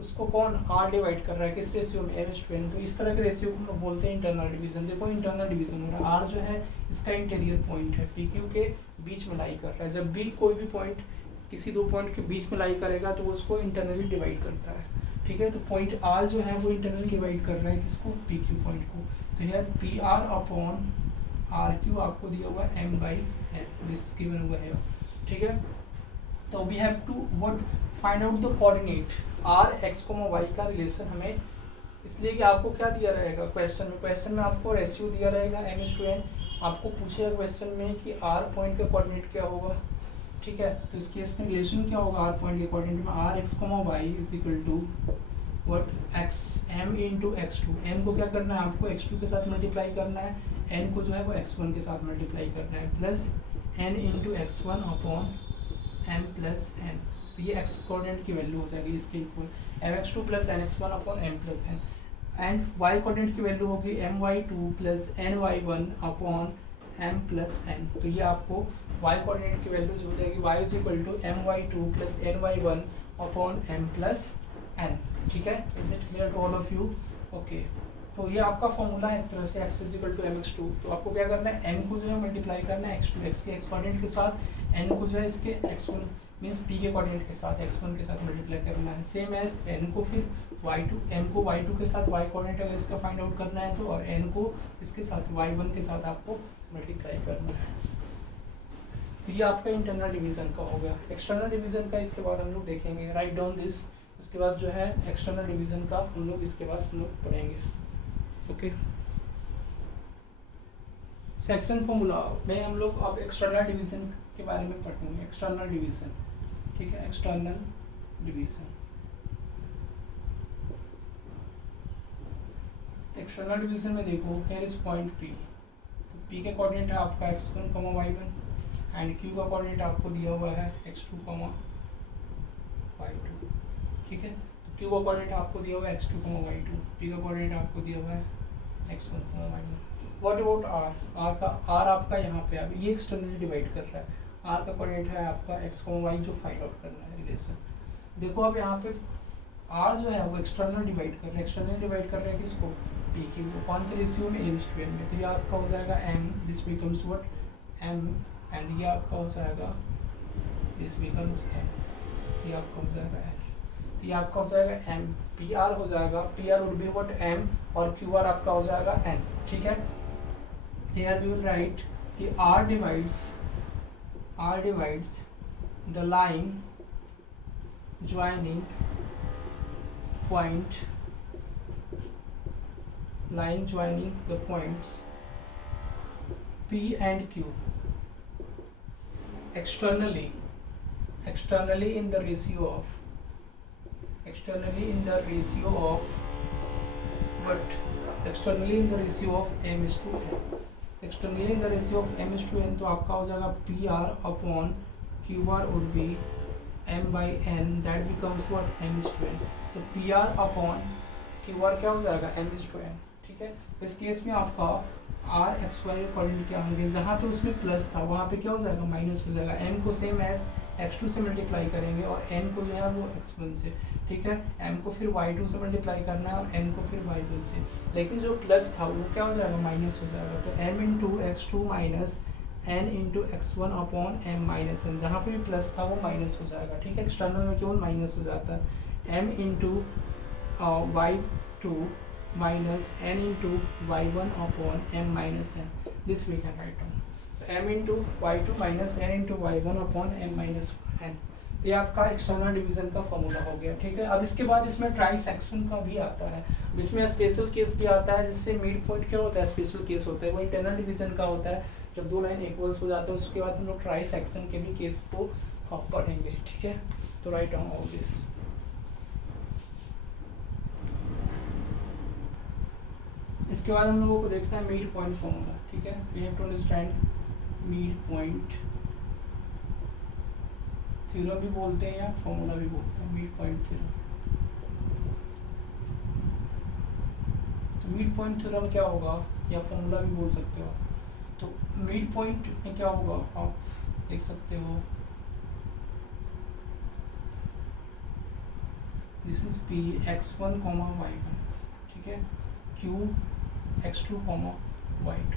उसको कौन R डिवाइड कर रहा है, किस रेशियो में? m/n। तो इस तरह के रेशियो को हम लोग बोलते हैं इंटरनल डिवीजन। देखो इंटरनल डिवीजन हो रहा है, R जो है इसका इंटीरियर पॉइंट है, PQ के बीच में लाई कर रहा है। जब भी कोई भी पॉइंट किसी दो पॉइंट के बीच में लाई करेगा तो वो उसको इंटरनली डिवाइड करता है। ठीक है, तो पॉइंट R जो है वो इंटरनली डिवाइड कर रहा है किसको? PQ पॉइंट को। तो यार PR अपॉन RQ आपको दिया हुआ m/n, दिस गिवन हुआ है। ठीक है, तो we have to what find out the coordinate r x, y का रिलेशन हमें, इसलिए कि आपको क्या दिया रहेगा क्वेश्चन में आपको रेशियो दिया रहेगा m/n। आपको पूछेगा क्वेश्चन में कि r पॉइंट का कोऑर्डिनेट क्या होगा। ठीक है, तो इस केस में रिलेशन क्या होगा r पॉइंट के कोऑर्डिनेट में? r x, y is equal to what x m into x2। m को क्या करना है? आपको x2 के साथ मल्टीप्लाई करना है, n को जो है वो x1 के साथ मल्टीप्लाई करना है, plus n into x1 upon m plus n। तो ये x कोऑर्डिनेट की वैल्यू हो जाएगी इसके equal mx2 plus nx1 upon m plus n। And y coordinate की वैल्यू होगी my2 plus ny1 upon m plus n। तो ये आपको y कोऑर्डिनेट की वैल्यू हो जाएगी y is equal to my2 plus ny1 upon m plus n। ठीक है, is it clear to all of you? Okay, तो ये आपका फॉर्मूला है एक तरह से x is equal to mx2। तो आपको क्या करना है? m को जो है मल्टीप्लाई करना है x2 x के x कोऑर्डिनेट के साथ, n को जो है इसके x1 मीन्स p के कोऑर्डिनेट के साथ x1 के साथ मल्टीप्लाई करना है। सेम एज n को फिर y2, m को y2 के साथ y कोऑर्डिनेट अगर इसका फाइंड आउट करना है तो, और n को इसके साथ y1 के साथ आपको मल्टीप्लाई करना है। तो ये आपका इंटरनल डिवीजन का हो गया। एक्सटर्नल डिवीजन का इसके बाद हम लोग देखेंगे, राइट डाउन दिस। उसके बाद जो है एक्सटर्नल डिवीजन का हम लोग इसके बाद हम लोग पढ़ेंगे। ओके, सेक्शन फॉर्मूला में हम लोग अब एक्सटर्नल डिवीजन के बारे में पढ़ेंगे। एक्सटर्नल डिवीजन, ठीक है, एक्सटर्नल डिवीजन। एक्सटर्नल डिवीजन में देखो हियर इज पॉइंट P। तो P के कोऑर्डिनेट है आपका x1, y1 एंड Q का कोऑर्डिनेट आपको दिया हुआ है x2, y2। ठीक है, तो Q का कोऑर्डिनेट आपको दिया हुआ है x2, y2, P का कोऑर्डिनेट आपको दिया हुआ है x1, y1। What about R का R आपका यहाँ पे अब ये एक्सटर्नली डिवाइड कर रहा है। R का कोऑर्डिनेट है आपका x, y जो फाइंड आउट करना है रिलेशन। देखो अब यहाँ पे R जो है वो एक्सटर्नल डिवाइड कर रहा है, एक्सटर्नल डिवाइड कर रहा है किसको? PQ को। कौन से रेशियो में? m/n में। तो ये आपका हो जाएगा m, this becomes what m, and ये आपका हो जाएगा दिस बिकम्स n। तो ये आपका हो जाएगा n, तो ये आपका हो जाएगा m। PR हो जाएगा, PR would be what m, और QR आपका हो जाएगा n। ठीक है, हियर वी विल राइट कि R divides the line joining point line joining the points P and Q externally in the ratio of m is to n, externally in the ratio of m is to n, तो आपका हो जाएगा PR upon QR would be m by n, that becomes what m is to n, तो PR upon QR क्या हो जाएगा m is to n, ठीक है। इस केस में आपका r x y के कोऑर्डिनेट क्या होंगे, जहाँ पे उसमें प्लस था वहाँ पे क्या हो जाएगा माइनस हो जाएगा, m को सेम एज x2 से मल्टीप्लाई करेंगे और n को जो है वो x1 से, ठीक है। m को फिर y2 से मल्टीप्लाई करना है और n को फिर y1 से, लेकिन जो प्लस था वो क्या हो जाएगा माइनस हो जाएगा, तो m into x2 minus n into x1 upon m minus n, जहाँ पे भी प्लस था वो माइनस हो जाएगा, ठीक है। एक्सटर्नल में केवल माइनस हो जाता है, m into y2 minus n into y1 upon m minus n, this we can write down, m into y2 minus n into y1 upon m minus n, ये आपका एक्सटर्नल डिवीजन का formula हो गया, ठीक है। अब इसके बाद इसमें ट्राई सेक्शन का भी आता है, इसमें स्पेशल केस भी आता है, जिससे मिड पॉइंट क्या होता है, स्पेशल केस होता है, वो इंटरनल डिवीजन का होता है, जब दो लाइन इक्वल्स हो जाते हैं उसके बाद हम लोग ट्राई सेक्शन के भी केस को पढ़ेंगे, ठीक है। तो राइट डाउन ऑल दिस। इसके बाद हम लोगों को देखना है मिड पॉइंट फॉर्मूला, ठीक है। We have to understand mid point theorem भी बोलते हैं या फॉर्मूला भी बोलते हैं, मिड पॉइंट थ्योरम। तो मिड पॉइंट थ्योरम क्या होगा या फॉर्मूला भी बोल सकते हो, तो मिड पॉइंट में क्या होगा आप देख सकते हो, this is P x1, y1, ठीक है, Q x2, y2।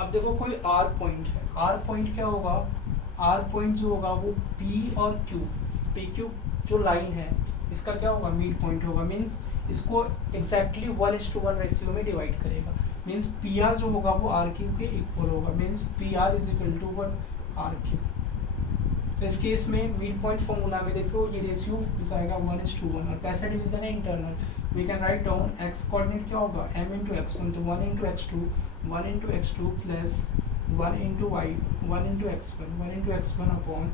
अब देखो कोई R पॉइंट है, R पॉइंट क्या होगा, R पॉइंट जो होगा वो P और Q, PQ जो लाइन है इसका क्या होगा मिड पॉइंट होगा, मीन्स इसको एग्जैक्टली 1:1 रेशियो में डिवाइड करेगा, मीन्स PR जो होगा वो RQ के इक्वल होगा, means PR is equal to what RQ। तो इस केस में मिड पॉइंट फॉर्मूला में देखो ये रेशियो आएगा 1:1 और कैसा डिवीजन है internal, we can write down x coordinate क्या होगा m इंटू x1, तो 1 into x2 plus 1 into x1 upon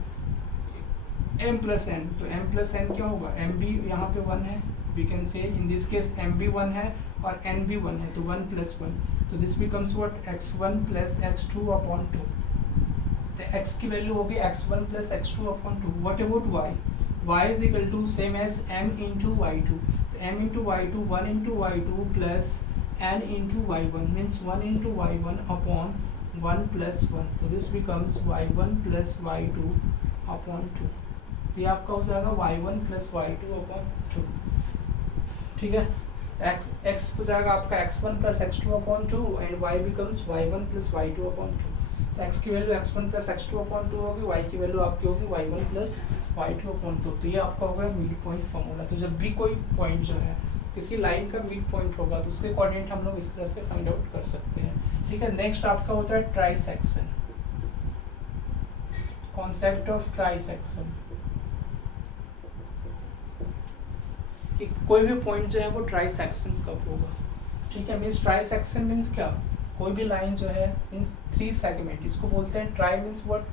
m plus n, तो m प्लस n क्या होगा, m भी यहाँ पे 1 है, वी कैन से इन दिस केस m भी 1 है और n भी 1 है, तो 1 प्लस 1, तो this becomes what x1 plus x2 upon 2, तो x की वैल्यू होगी x1 plus x2 upon 2। What about y is equal to same as m into y2, तो m into y2 1 into y2 plus n into y1, means 1 into y1 upon 1 plus 1, तो this becomes y1 plus y2 upon 2, तो ये आपका हो जाएगा y1 plus y2 upon 2, ठीक है। x हो जाएगा आपका x1 plus x2 upon 2 and y becomes y1 plus y2 upon 2, तो x की value x1 plus x2 upon 2 होगी, y की वैल्यू आपकी होगी y1 प्लस y2 अपॉन 2, तो ये आपका होगा मिड पॉइंट फॉर्मूला। तो जब भी कोई पॉइंट जो है किसी लाइन का मिड पॉइंट होगा तो उसके कोऑर्डिनेट हम लोग इस तरह से फाइंड आउट कर सकते हैं, ठीक है। नेक्स्ट आपका होता है try section, concept of try section, कोई भी पॉइंट जो है वो ट्राई सेक्शन कब होगा, ठीक है। मीन्स ट्राई सेक्शन मीन्स क्या, कोई भी लाइन जो है मीन्स 3 सेगमेंट, इसको बोलते हैं ट्राई मीन्स व्हाट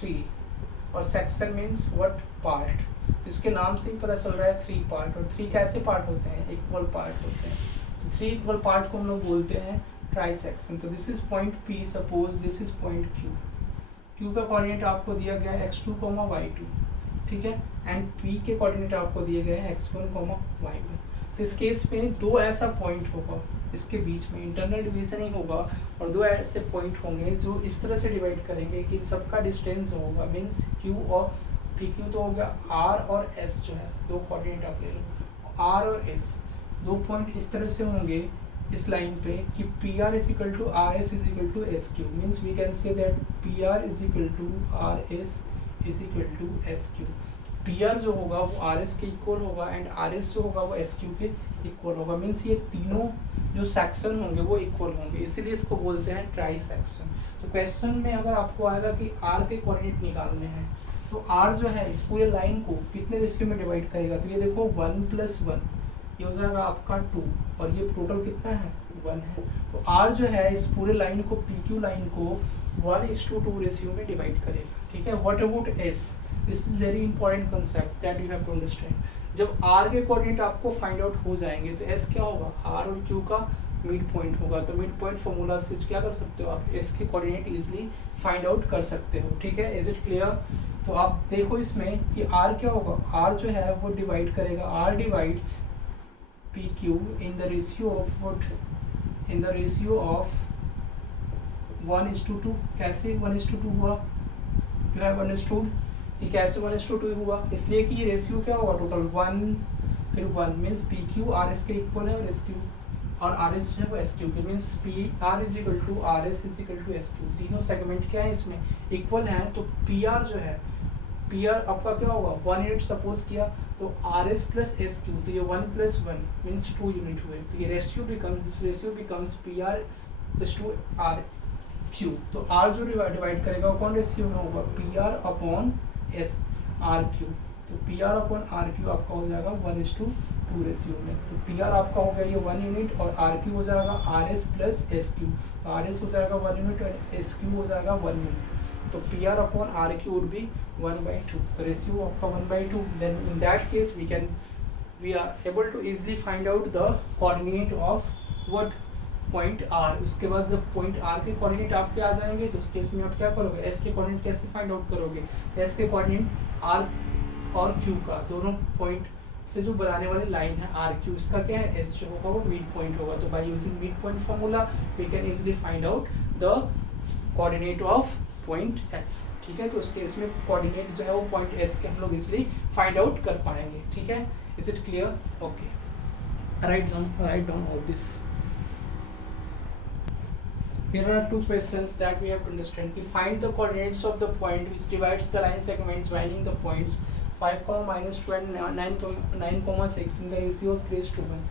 3 और सेक्शन मीन्स व्हाट पार्ट, तो इसके नाम से ही पता चल रहा है 3 पार्ट, और 3 कैसे पार्ट होते हैं, इक्वल पार्ट होते हैं, तो 3 इक्वल पार्ट को हम लोग बोलते हैं ट्राई सेक्शन। तो this is point P, suppose this is point Q का कोऑर्डिनेट आपको दिया गया है x2, y2, ठीक है, एंड P के कोऑर्डिनेट आपको दिए गए हैं x1, y1। तो इस केस में दो ऐसा पॉइंट होगा, इसके बीच में इंटरनल डिवीजन ही होगा और दो ऐसे पॉइंट होंगे जो इस तरह से डिवाइड करेंगे कि सबका डिस्टेंस होगा, मीन्स Q और PQ तो हो गया, R और S जो है दो कोऑर्डिनेट आप ले लो, R और S दो पॉइंट इस तरह से होंगे इस लाइन पे कि PR is equal to RS is equal to SQ, means we can say that PR is equal to RS is equal to SQ। PR जो होगा वो RS के इक्वल होगा एंड RS जो होगा वो SQ के इक्वल होगा, मीन्स ये तीनों जो सेक्शन होंगे वो इक्वल होंगे, इसीलिए इसको बोलते हैं ट्राई सेक्शन। तो क्वेश्चन में अगर आपको आएगा कि R के कोऑर्डिनेट निकालने हैं तो R जो है इस पूरे लाइन को कितने रेशियो में डिवाइड करेगा, तो ये देखो 1 प्लस 1 ये हो जाएगा आपका 2 और ये टोटल कितना है 1 है। तो R जो है इस पूरे लाइन को PQ लाइन को 1:2 रेशियो में डिवाइड करेगा, ठीक है। What about S? This is very important concept that you have to understand. जब R के कोऑर्डिनेट आपको फाइंड आउट हो जाएंगे तो S क्या होगा, R और Q का मिड पॉइंट होगा। तो मिड पॉइंट फॉर्मूला से क्या कर सकते हो आप, S के कोऑर्डिनेट इजीली फाइंड आउट कर सकते हो, ठीक है। Is it clear? तो आप देखो इसमें कि R क्या होगा, R जो है वो डिवाइड करेगा, R divides PQ in the ratio of what, in the ratio of 1:2। कैसे 1:2 हुआ, यू हैव अंडरस्टूड कि कैसे 1:2 हुआ, इसलिए कि ये रेशियो क्या होगा टोटल 1 फिर 1 मीन्स PQ RS के इक्वल है और SQ और RS जो है वो SQ के means PR is equal to RS is equal to SQ। तीनों सेगमेंट क्या है इसमें इक्वल हैं। तो PR जो है, PR आपका क्या होगा 1 यूनिट सपोज किया तो RS प्लस SQ, तो ये 1 + 1 मीन्स 2 यूनिट हुए। तो ये ratio becomes, this ratio becomes PR is to RQ। तो R जो डिवाइड करेगा कौन रेशियो में होगा, PR अपॉन RQ। तो PR अपॉन RQ आपका हो जाएगा 1:2 रेशियो में। तो PR आपका हो गया ये 1 यूनिट और RQ हो जाएगा RS प्लस SQ। RS हो जाएगा 1 यूनिट और SQ हो जाएगा 1 यूनिट। तो PR upon RQ would be 1/2। तो रेशियो आपका 1/2। Then in that case we are able to easily find out the coordinate of what point R। उसके बाद जब पॉइंट R के कोऑर्डिनेट आपके आ जाएंगे तो उस केस में आप क्या करोगे, S के कोऑर्डिनेट कैसे फाइंड आउट करोगे, S के कोऑर्डिनेट R और Q का दोनों पॉइंट से जो बनाने वाली लाइन है RQ, इसका क्या है S जो होगा वो मिड पॉइंट होगा। तो by using mid point formula we can easily find out the coordinate of point S, ठीक है। तो उस केस में कोऑर्डिनेट जो है वो पॉइंट S के हम लोग इजीली फाइंड आउट कर पाएंगे, ठीक है। Is it clear? Okay, right down all this. Here are two questions that we have to understand. We find the coordinates of the point which divides the line segment joining the points 5, -2 and 9, 6 in the ratio of 3:1.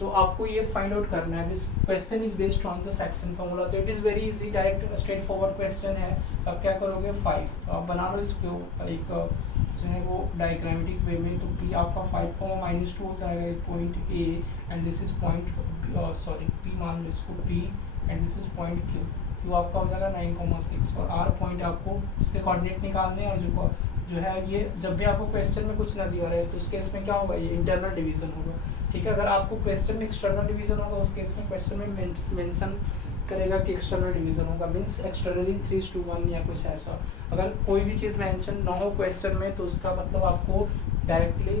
तो आपको ये find out करना है। This question is based on the section formula. तो it is very easy, direct straight forward question है। अब क्या करोगे 5, तो आप बना लो इसको एक जो है वो डायग्रामेटिक वे में। तो P आपका 5, -2 हो जाएगा एक point A and this is point sorry P मान लो इसको P and this is point Q आपका हो जाएगा 9,6 और R पॉइंट आपको इसके कोऑर्डिनेट निकालने हैं। और जो है ये जब भी आपको क्वेश्चन में कुछ ना दिया रहे तो उस केस में क्या होगा, ये इंटरनल डिवीजन होगा, ठीक है। अगर आपको क्वेश्चन में एक्सटर्नल डिवीजन होगा उस केस में क्वेश्चन में मेंशन करेगा कि एक्सटर्नल डिवीजन होगा, मीन्स एक्सटर्नली 3:1 या कुछ ऐसा। अगर कोई भी चीज़ मेंशन ना हो क्वेश्चन में तो उसका मतलब आपको डायरेक्टली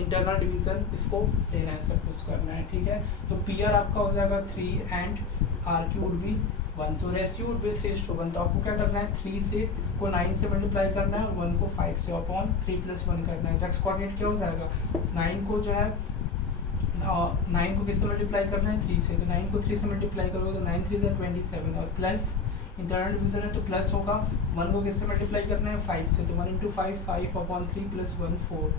इंटरनल डिवीजन इसको देना है, सब कुछ करना है, ठीक है। तो PR आपका हो जाएगा 3 एंड RQ वुड बी 1। तो रेशियो वुड बी 3:1। तो आपको क्या करना है, 3 से को 9 से मल्टीप्लाई करना है, 1 को 5 से अपॉन 3 + 1 करना है। तो एक्स कोऑर्डिनेट क्या हो जाएगा, 9 को जो है 9 को किससे मल्टीप्लाई करना है 3 से। तो 9 को 3 से मल्टीप्लाई करोगे तो 9 3 = 27 और प्लस इंटरनल डिवीजन है तो प्लस होगा। 1 को किससे मल्टीप्लाई करना है 5 से। तो 1 × 5 5 upon 3 + 1 4।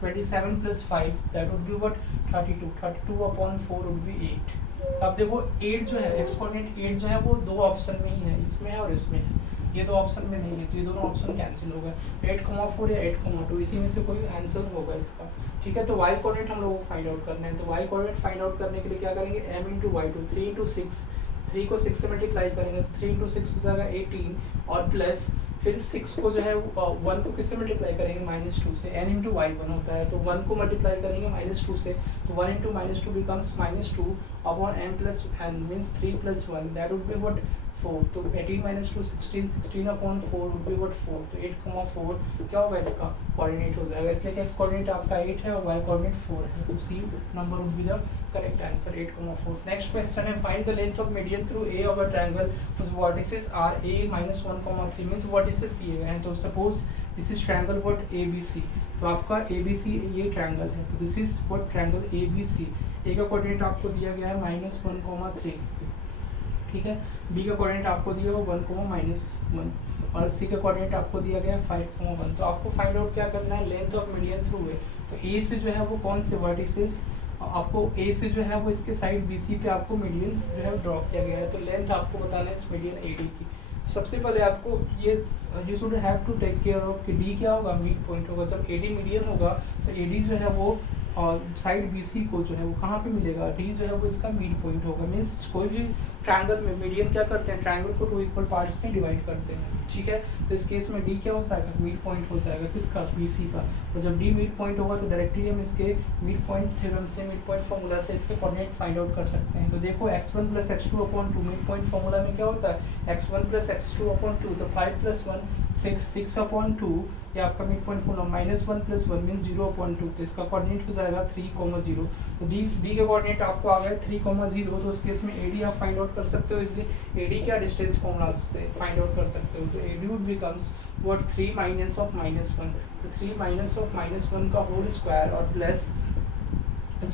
27 + 5 that would be what 32। 32 upon 4 would B 8। अब देखो 8 जो है एक्स कोऑर्डिनेट 8 जो है वो दो ऑप्शन में ही है, इसमें है और इसमें है। ये दो ऑप्शन में नहीं है तो ये दोनों ऑप्शन कैंसिल हो गए। 8,4 या 8,2 इसी में से कोई आंसर होगा इसका, ठीक है। तो y कोऑर्डिनेट हम लोगों को फाइंड आउट करना है। तो y कोऑर्डिनेट फाइंड आउट करने के लिए क्या करेंगे, m × y2 3 × 6, 3 को 6 से मल्टीप्लाई करेंगे तो 3 × 6 हो जाएगा 18 और प्लस फिर 6 को जो है 1 को किससे मल्टीप्लाई करेंगे -2 से। n × y1 होता है तो 1 को मल्टीप्लाई करेंगे -2 से तो 1 × -2 becomes -2 upon m + n means 3 + 1 that would be what 4। तो 18 - 2 16, 16 अपॉन 4 वुड बी व्हाट 4। तो 8,4 क्या होगा इसका कोऑर्डिनेट हो जाएगा, इसलिए कि एक्स कोऑर्डिनेट आपका 8 है और y कोऑर्डिनेट 4 है। तो C number would be the correct answer 8,4। Next question है find the length of median through A of a triangle whose vertices are a - 1,3 means vertices दिए गए हैं। तो suppose this is triangle what ABC। तो आपका ABC ये triangle है तो this is what triangle ABC। A का कोऑर्डिनेट आपको दिया गया है -1,3, ठीक है। B का कोऑर्डिनेट आपको दिया हुआ 1,-1 और C का कोऑर्डिनेट आपको दिया गया 5,1। तो आपको फाइंड आउट क्या करना है, length of median through a. तो A से जो है वो कौन से वर्टिसेस आपको A से जो है वो इसके साइड BC पे आपको मीडियन जो है ड्रॉ किया गया है। तो लेंथ आपको बताना है इस मीडियन AD की। सबसे पहले आपको ये you should have to take care of कि D क्या होगा, मिड पॉइंट होगा। जब AD मीडियन होगा तो AD जो है वो और साइड बी सी को जो है वो कहाँ पे मिलेगा, डी जो है वो इसका मिड पॉइंट होगा। मीन्स कोई भी ट्रायंगल में मीडियन क्या करते हैं, ट्रायंगल को 2 इक्वल पार्ट्स में डिवाइड करते हैं, ठीक है। तो इस केस में डी क्या हो जाएगा, मिड पॉइंट हो जाएगा किसका, बी सी का। तो जब डी मिड पॉइंट होगा तो डायरेक्टली हम इसके मिड पॉइंट थ्योरम से, मिड पॉइंट फार्मूला से इसके कोऑर्डिनेट फाइंड आउट कर सकते हैं। तो देखो x1 + x2/2 mid point formula में क्या होता है, x1 + x2/2, तो 5 + 1 6, 6/2, ये आपका मिड पॉइंट फार्मूला, -1 + 1 मींस 0/2, तो इसका कोऑर्डिनेट हो जाएगा 3,0। तो डी के कोऑर्डिनेट आपको आ गए 3,0, तो उस केस में एडी आप फाइंड आउट कर सकते हो, इसलिए एडी क्या डिस्टेंस फार्मूला से फाइंड आउट कर सकते हो। तो एडी वुड बिकम्स व्हाट, 3 - (-1), तो 3 - (-1) का होल स्क्वायर और प्लस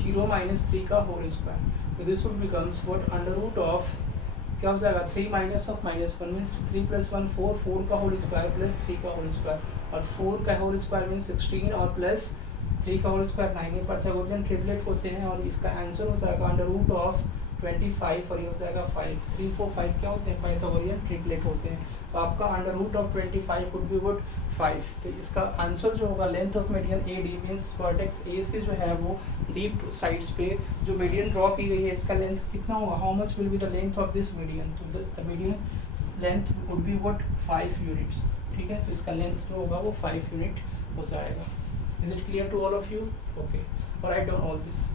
0 - 3 का होल स्क्वायर, तो this would becomes what, under root of क्या हो जाएगा, 3 - (-1) मीन्स 3 + 1 4, 4 का होल स्क्वायर प्लस 3 का होल स्क्वायर, और 4 का होल स्क्वायर मीन्स 16 और प्लस 3 का होल स्क्वायर 9, ये पाइथागोरियन ट्रिपलेट होते हैं। और इसका आंसर हो जाएगा अंडर रूट ऑफ 25, और ये हो जाएगा 5, 3 4 5 क्या होते हैं, पाइथागोरियन ट्रिपलेट होते हैं। तो आपका under root of 25 would be what, 5। तो इसका आंसर जो होगा, length of median A D means vertex A से जो है वो डीप साइड्स पे जो मीडियन ड्रॉ की गई है, इसका लेंथ कितना होगा, how much will be the length of this median, तो the median length would be what, 5 units, ठीक है। तो इसका लेंथ जो होगा वो 5 यूनिट हो जाएगा। Is it clear to all of you? Okay, और राइट डाउन ऑल दिस।